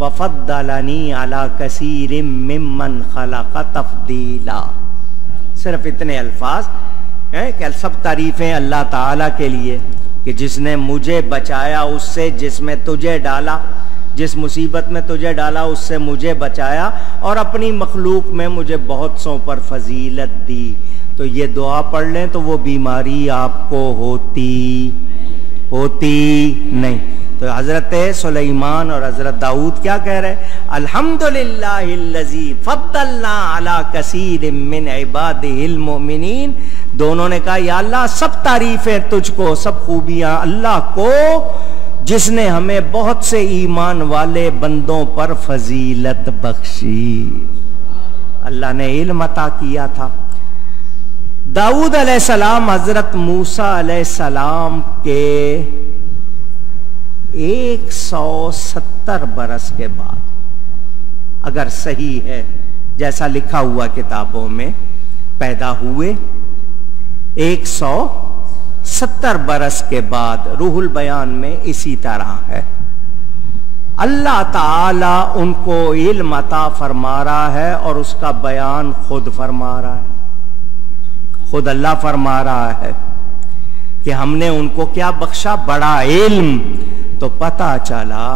وفضلنی علی کثیر ممن خلق تفضیلا۔ صرف اتنے الفاظ ہیں کہ سب تعریفیں اللہ تعالیٰ کے لیے کہ جس نے مجھے بچایا اس سے جس میں تجھے ڈالا، جس مصیبت میں تجھے ڈالا اس سے مجھے بچایا، اور اپنی مخلوق میں مجھے بہت سوں پر فضیلت دی۔ تو یہ دعا پڑھ لیں تو وہ بیماری آپ کو ہوتی نہیں۔ تو حضرت سلیمان اور حضرت داؤد کیا کہہ رہے؟ الحمدللہ الذی فضلنا علی کثیر من عبادہ المؤمنین۔ دونوں نے کہا یا اللہ سب تعریفیں تجھ کو، سب خوبیاں اللہ کو جس نے ہمیں بہت سے ایمان والے بندوں پر فضیلت بخشی۔ اللہ نے علم عطا کیا تھا۔ داؤد علیہ السلام حضرت موسیٰ علیہ السلام کے 170 برس کے بعد، اگر صحیح ہے جیسا لکھا ہوا کتابوں میں، پیدا ہوئے 170 برس کے بعد۔ روح البیان میں اسی طرح ہے۔ اللہ تعالی ان کو علم عطا فرما رہا ہے اور اس کا بیان خود فرما رہا ہے، خود اللہ فرما رہا ہے کہ ہم نے ان کو کیا بخشا؟ بڑا علم۔ تو پتہ چلا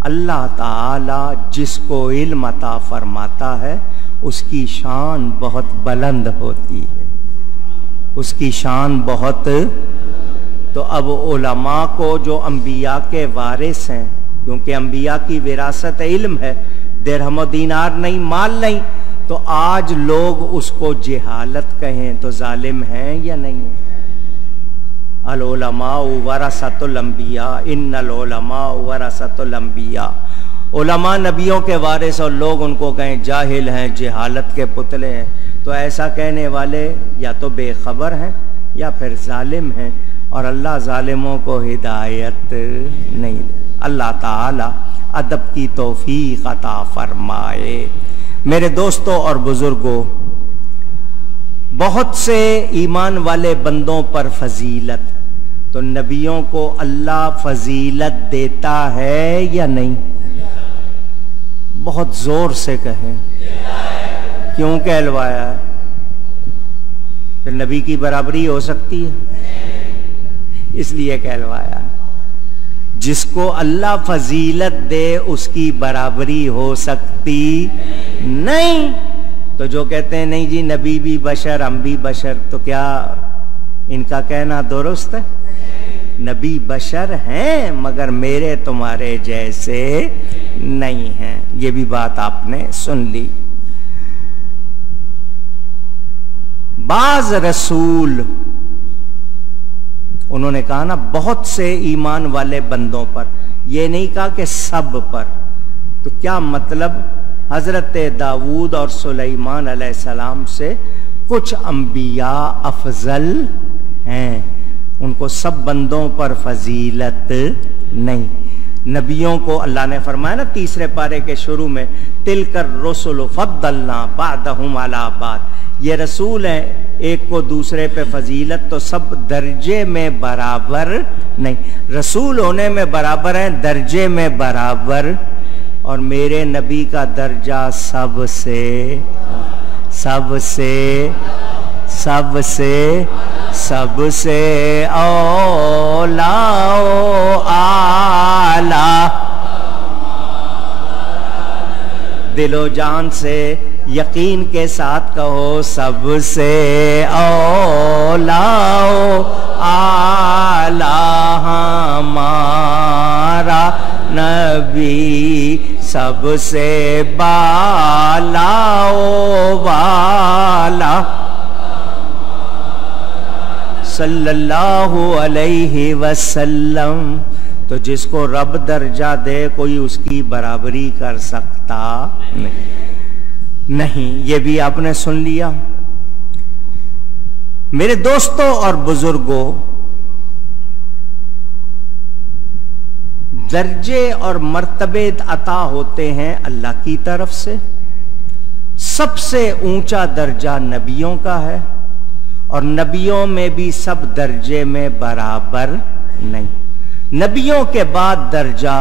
اللہ تعالی جس کو علم عطا فرماتا ہے اس کی شان بہت بلند ہوتی ہے، اس کی شان بہت۔ تو اب علماء کو جو انبیاء کے وارث ہیں، کیونکہ انبیاء کی وراثت علم ہے، درہم و دینار نہیں، مال نہیں، تو آج لوگ اس کو جہالت کہیں تو ظالم ہیں یا نہیں ہیں؟ العلماء ورثۃ الانبیاء، ان العلماء ورثۃ الانبیاء، علماء نبیوں کے وارث، اور لوگ ان کو کہیں جاہل ہیں، جہالت کے پتلے ہیں، تو ایسا کہنے والے یا تو بے خبر ہیں یا پھر ظالم ہیں، اور اللہ ظالموں کو ہدایت نہیں دے۔ اللہ تعالی ادب کی توفیق عطا فرمائے۔ میرے دوستوں اور بزرگوں، بہت سے ایمان والے بندوں پر فضیلت، تو نبیوں کو اللہ فضیلت دیتا ہے یا نہیں؟ بہت زور سے کہیں، کیوں کہلوایا ہے؟ پھر نبی کی برابری ہو سکتی ہے؟ اس لیے کہلوایا ہے۔ جس کو اللہ فضیلت دے اس کی برابری ہو سکتی نہیں۔ تو جو کہتے ہیں نہیں جی نبی بھی بشر، ہم بھی بشر، تو کیا ان کا کہنا درست ہے؟ نبی بشر ہیں مگر میرے تمہارے جیسے نہیں ہیں۔ یہ بھی بات آپ نے سن لی۔ بعض رسول، انہوں نے کہا نا بہت سے ایمان والے بندوں پر، یہ نہیں کہا کہ سب پر۔ تو کیا مطلب؟ حضرت داؤد اور سلیمان علیہ السلام سے کچھ انبیاء افضل ہیں، ان کو سب بندوں پر فضیلت نہیں۔ نبیوں کو اللہ نے فرمایا نا تیسرے پارے کے شروع میں، تِلْكَ الرُّسُلُ فَضَّلْنَا بَعْضَهُمْ عَلَىٰ بَعْضٍ، یہ رسول ہیں، ایک کو دوسرے پہ فضیلت، تو سب درجے میں برابر نہیں، رسول ہونے میں برابر ہیں، درجے میں برابر، اور میرے نبی کا درجہ سب سے اولا و اعلی۔ دل و جان سے یقین کے ساتھ کہو، سب سے اولا و اعلی ہمارا نبی، سب سے بالا و والا، صلی اللہ علیہ وسلم۔ تو جس کو رب درجہ دے کوئی اس کی برابری کر سکتا نہیں۔ یہ بھی آپ نے سن لیا۔ میرے دوستوں اور بزرگوں، درجے اور مرتبے عطا ہوتے ہیں اللہ کی طرف سے۔ سب سے اونچا درجہ نبیوں کا ہے، اور نبیوں میں بھی سب درجے میں برابر نہیں۔ نبیوں کے بعد درجہ،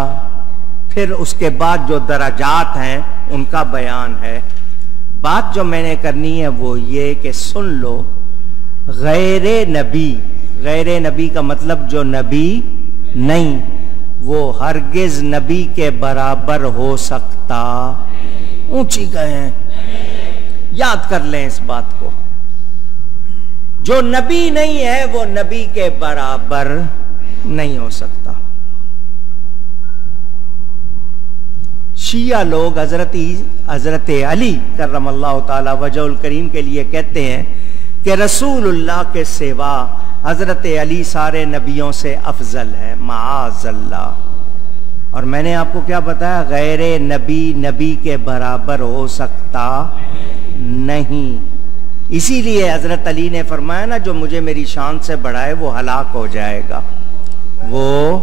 پھر اس کے بعد جو درجات ہیں ان کا بیان ہے۔ بات جو میں نے کرنی ہے وہ یہ کہ سن لو، غیر نبی کا مطلب جو نبی نہیں، وہ ہرگز نبی کے برابر ہو سکتا، اونچی گئے، یاد کر لیں اس بات کو۔ جو نبی نہیں ہے وہ نبی کے برابر نہیں ہو سکتا۔ شیعہ لوگ حضرت علی کرم اللہ تعالی وجہ الکریم کے لیے کہتے ہیں کہ رسول اللہ کے سوا حضرت علی سارے نبیوں سے افضل ہے، معاذ اللہ۔ اور میں نے آپ کو کیا بتایا؟ غیر نبی کے برابر ہو سکتا نہیں۔ اسی لیے حضرت علی نے فرمایا نا، جو مجھے میری شان سے بڑھائے وہ ہلاک ہو جائے گا، وہ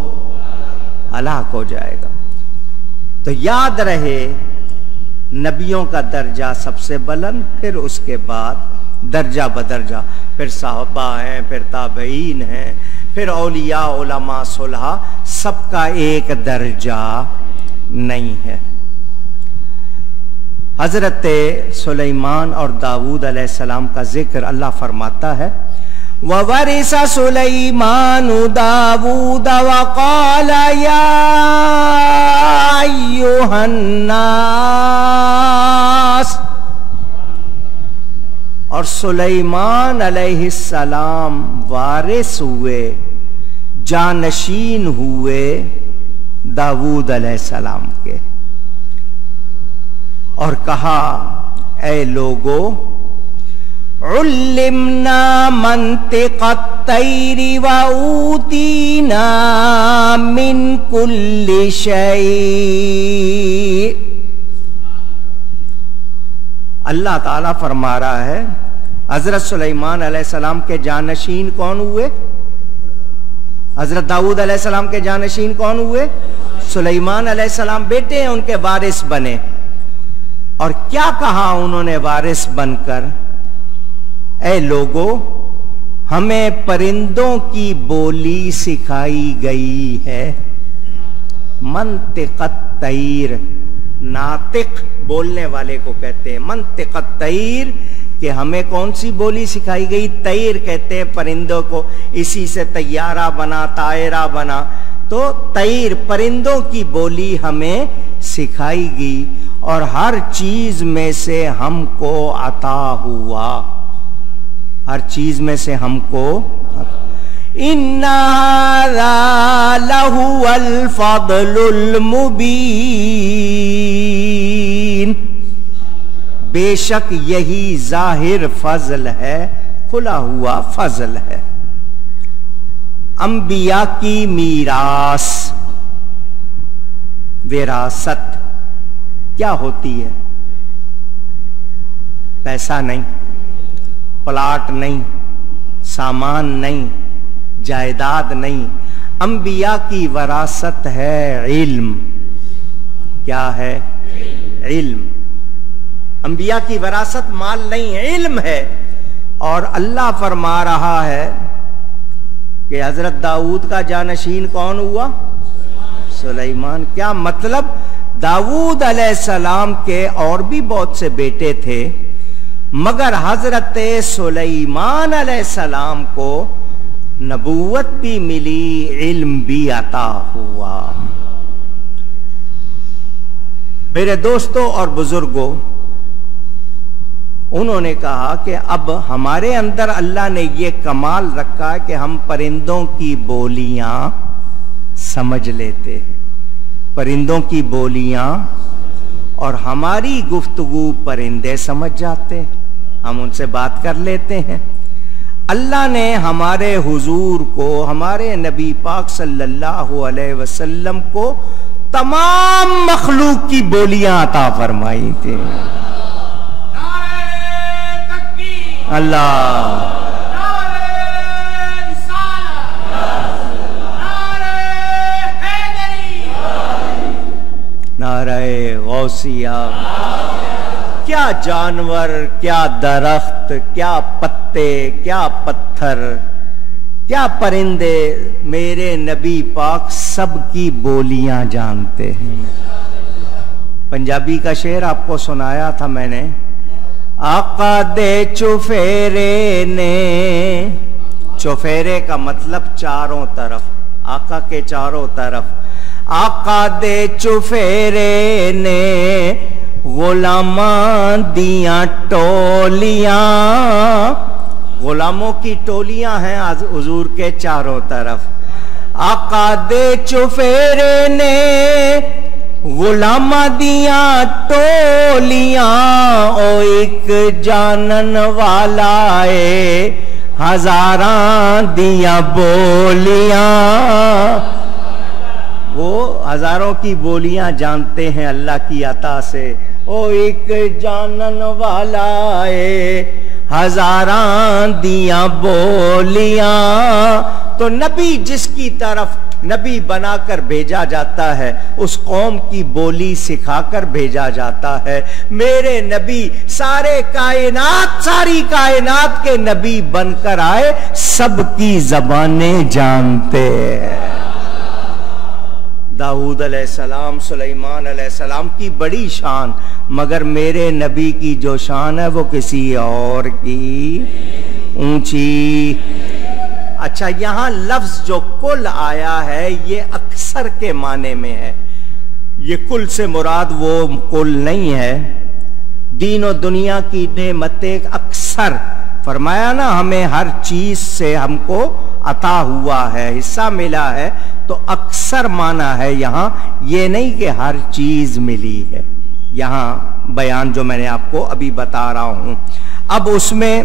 ہلاک ہو جائے گا۔ تو یاد رہے، نبیوں کا درجہ سب سے بلند، پھر اس کے بعد درجہ بدرجہ، پھر صحابہ ہیں، پھر تابعین ہیں، پھر اولیاء، علماء، صلحاء، سب کا ایک درجہ نہیں ہے۔ حضرت سلیمان اور داؤد علیہ السلام کا ذکر اللہ فرماتا ہے، وَوَرِثَ سُلَيْمَانُ دَاوُودَ وَقَالَ يَا أَيُّهَا النَّاسِ، اور سلیمان علیہ السلام وارث ہوئے، جانشین ہوئے داؤد علیہ السلام کے، اور کہا اے لوگو علمنا منطق الطیر واوتینا من کل شیء. اللہ تعالیٰ فرما رہا ہے حضرت سلیمان علیہ السلام کے جانشین کون ہوئے؟ حضرت داؤد علیہ السلام کے جانشین کون ہوئے؟ سلیمان علیہ السلام بیٹے ہیں، ان کے وارث بنے. اور کیا کہا انہوں نے وارث بن کر؟ اے لوگو ہمیں پرندوں کی بولی سکھائی گئی ہے. منطق الطیر، ناطق بولنے والے کو کہتے ہیں. منطق الطیر کہ ہمیں کون سی بولی سکھائی گئی؟ طیر کہتے ہیں پرندوں کو، اسی سے طیارہ بنا، طائرہ بنا. تو طیر پرندوں کی بولی ہمیں سکھائی گئی، اور ہر چیز میں سے ہم کو عطا ہوا، ہر چیز میں سے ہم کو. اِنَّ هَذَا لَهُوَ الْفَضْلُ الْمُبِينُ، بے شک یہی ظاہر فضل ہے، کھلا ہوا فضل ہے. انبیاء کی میراث، وراثت کیا ہوتی ہے؟ پیسہ نہیں، پلاٹ نہیں، سامان نہیں، جائیداد نہیں. انبیاء کی وراثت ہے علم. کیا ہے؟ علم. انبیاء کی وراثت مال نہیں، علم ہے. اور اللہ فرما رہا ہے کہ حضرت داؤد کا جانشین کون ہوا؟ سلیمان. کیا مطلب؟ داؤد علیہ السلام کے اور بھی بہت سے بیٹے تھے، مگر حضرت سلیمان علیہ السلام کو نبوت بھی ملی، علم بھی عطا ہوا. میرے دوستوں اور بزرگوں، انہوں نے کہا کہ اب ہمارے اندر اللہ نے یہ کمال رکھا ہے کہ ہم پرندوں کی بولیاں سمجھ لیتے ہیں، پرندوں کی بولیاں، اور ہماری گفتگو پرندے سمجھ جاتے ہیں، ہم ان سے بات کر لیتے ہیں. اللہ نے ہمارے حضور کو، ہمارے نبی پاک صلی اللہ علیہ وسلم کو تمام مخلوق کی بولیاں عطا فرمائی تھی. اللہ نعرہ غوثیہ. کیا جانور، کیا درخت، کیا پتے، کیا پتھر، کیا پرندے، میرے نبی پاک سب کی بولیاں جانتے ہیں. پنجابی کا شعر آپ کو سنایا تھا میں نے. آقا دے چوفیرے نے، چوفیرے کا مطلب چاروں طرف، آقا کے چاروں طرف. آقا دے چوفیرے نے غلاماں دیاں ٹولیاں، غلاموں کی ٹولیاں ہیں حضور کے چاروں طرف. آقا دے چوفیرے نے غلاماں دیاں ٹولیاں، او ایک جانن والا ہے ہزاراں دیاں بولیاں. وہ ہزاروں کی بولیاں جانتے ہیں اللہ کی عطا سے. او ایک جانن والا ہے ہزاراں دیاں بولیاں. تو نبی جس کی طرف نبی بنا کر بھیجا جاتا ہے، اس قوم کی بولی سکھا کر بھیجا جاتا ہے. میرے نبی سارے کائنات، ساری کائنات کے نبی بن کر آئے، سب کی زبانیں جانتے ہیں. داؤد علیہ السلام، سلیمان علیہ السلام کی بڑی شان، مگر میرے نبی کی جو شان ہے وہ کسی اور کی اونچی. اچھا، یہاں لفظ جو کل آیا ہے یہ اکثر کے معنی میں ہے. یہ کل سے مراد وہ کل نہیں ہے. دین و دنیا کی نعمتیں اکثر فرمایا نا، ہمیں ہر چیز سے ہم کو عطا ہوا ہے، حصہ ملا ہے. تو اکثر معنی ہے یہاں، یہ نہیں کہ ہر چیز ملی ہے. یہاں بیان جو میں نے آپ کو ابھی بتا رہا ہوں۔ اب اس میں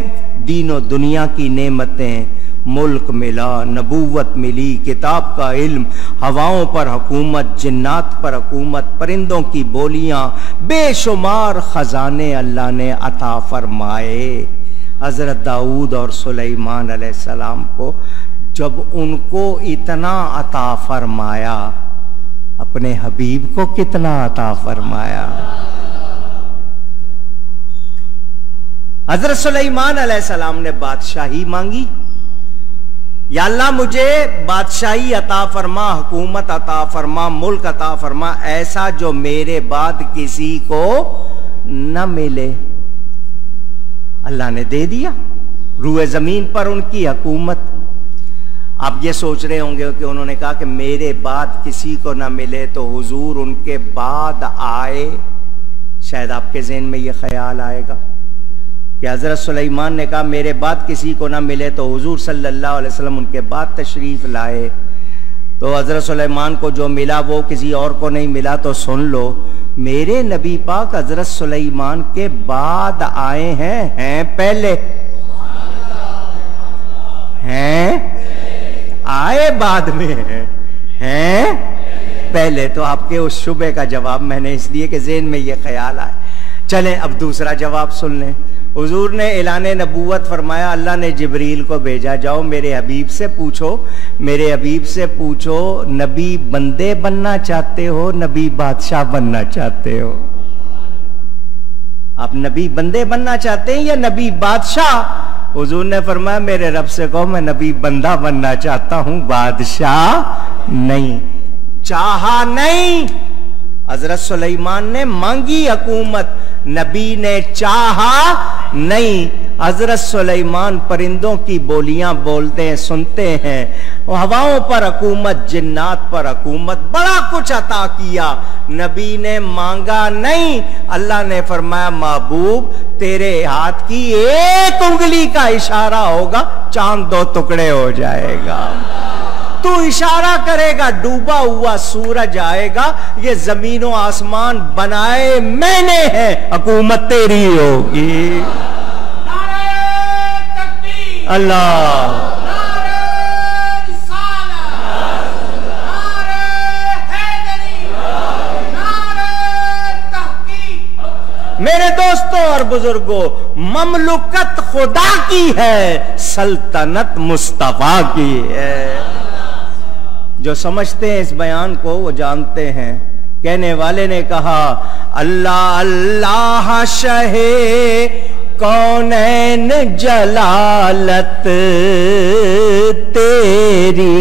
دین و دنیا کی نعمتیں، ملک ملا، نبوت ملی، کتاب کا علم، ہواؤں پر حکومت، جنات پر حکومت، پرندوں کی بولیاں، بے شمار خزانے اللہ نے عطا فرمائے۔ حضرت داؤد اور سلیمان علیہ السلام کو جب ان کو اتنا عطا فرمایا، اپنے حبیب کو کتنا عطا فرمایا۔ حضرت سلیمان علیہ السلام نے بادشاہی مانگی، یا اللہ مجھے بادشاہی عطا فرما، حکومت عطا فرما، ملک عطا فرما، ایسا جو میرے بعد کسی کو نہ ملے۔ اللہ نے دے دیا، روئے زمین پر ان کی حکومت۔ آپ یہ سوچ رہے ہوں گے کہ انہوں نے کہا کہ میرے بعد کسی کو نہ ملے تو حضور ان کے بعد آئے، شاید آپ کے ذہن میں یہ خیال آئے گا کہ حضرت سلیمان نے کہا میرے بعد کسی کو نہ ملے تو حضور صلی اللہ علیہ وسلم ان کے بعد تشریف لائے، تو حضرت سلیمان کو جو ملا وہ کسی اور کو نہیں ملا۔ تو سن لو، میرے نبی پاک حضرت سلیمان کے بعد آئے ہیں پہلے ہیں، آئے بعد میں ہیں پہلے۔ تو آپ کے اس شبے کا جواب میں نے اس لیے کہ ذہن میں یہ خیال آئے۔ چلیں اب دوسرا جواب سن لیں۔ حضور نے اعلان نبوت فرمایا، اللہ نے جبریل کو بھیجا، جاؤ میرے حبیب سے پوچھو، میرے حبیب سے پوچھو نبی بندے بننا چاہتے ہو، نبی بادشاہ بننا چاہتے ہو؟ آپ نبی بندے بننا چاہتے ہیں یا نبی بادشاہ؟ حضور نے فرمایا میرے رب سے کہو میں نبی بندہ بننا چاہتا ہوں، بادشاہ نہیں۔ چاہا نہیں، حضرت سلیمان نے مانگی حکومت، نبی نے چاہا نہیں۔ حضرت سلیمان پرندوں کی بولیاں بولتے ہیں، سنتے ہیں، ہواؤں پر حکومت، جنات پر حکومت، بڑا کچھ عطا کیا، نبی نے مانگا نہیں۔ اللہ نے فرمایا محبوب تیرے ہاتھ کی ایک انگلی کا اشارہ ہوگا، چاند دو ٹکڑے ہو جائے گا، تو اشارہ کرے گا ڈوبا ہوا سورج آئے گا، یہ زمین و آسمان بنائے میں نے ہیں، حکومت تیری ہوگی۔ اللہ میرے دوستوں اور بزرگوں، مملکت خدا کی ہے، سلطنت مصطفیٰ کی ہے۔ جو سمجھتے ہیں اس بیان کو وہ جانتے ہیں۔ کہنے والے نے کہا اللہ اللہ شہ کونین جلالت تیری،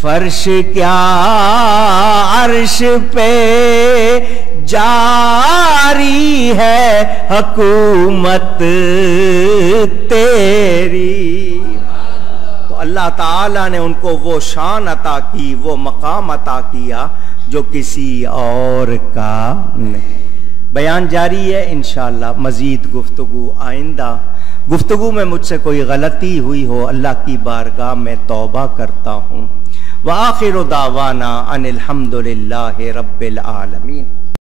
فرش کیا عرش پہ جاری ہے حکومت تیری۔ تو اللہ تعالیٰ نے ان کو وہ شان عطا کی، وہ مقام عطا کیا جو کسی اور کا نہیں۔ بیان جاری ہے، انشاءاللہ مزید گفتگو آئندہ۔ گفتگو میں مجھ سے کوئی غلطی ہوئی ہو اللہ کی بارگاہ میں توبہ کرتا ہوں۔ وآخر دعوانا ان الحمد للہ رب العالمین۔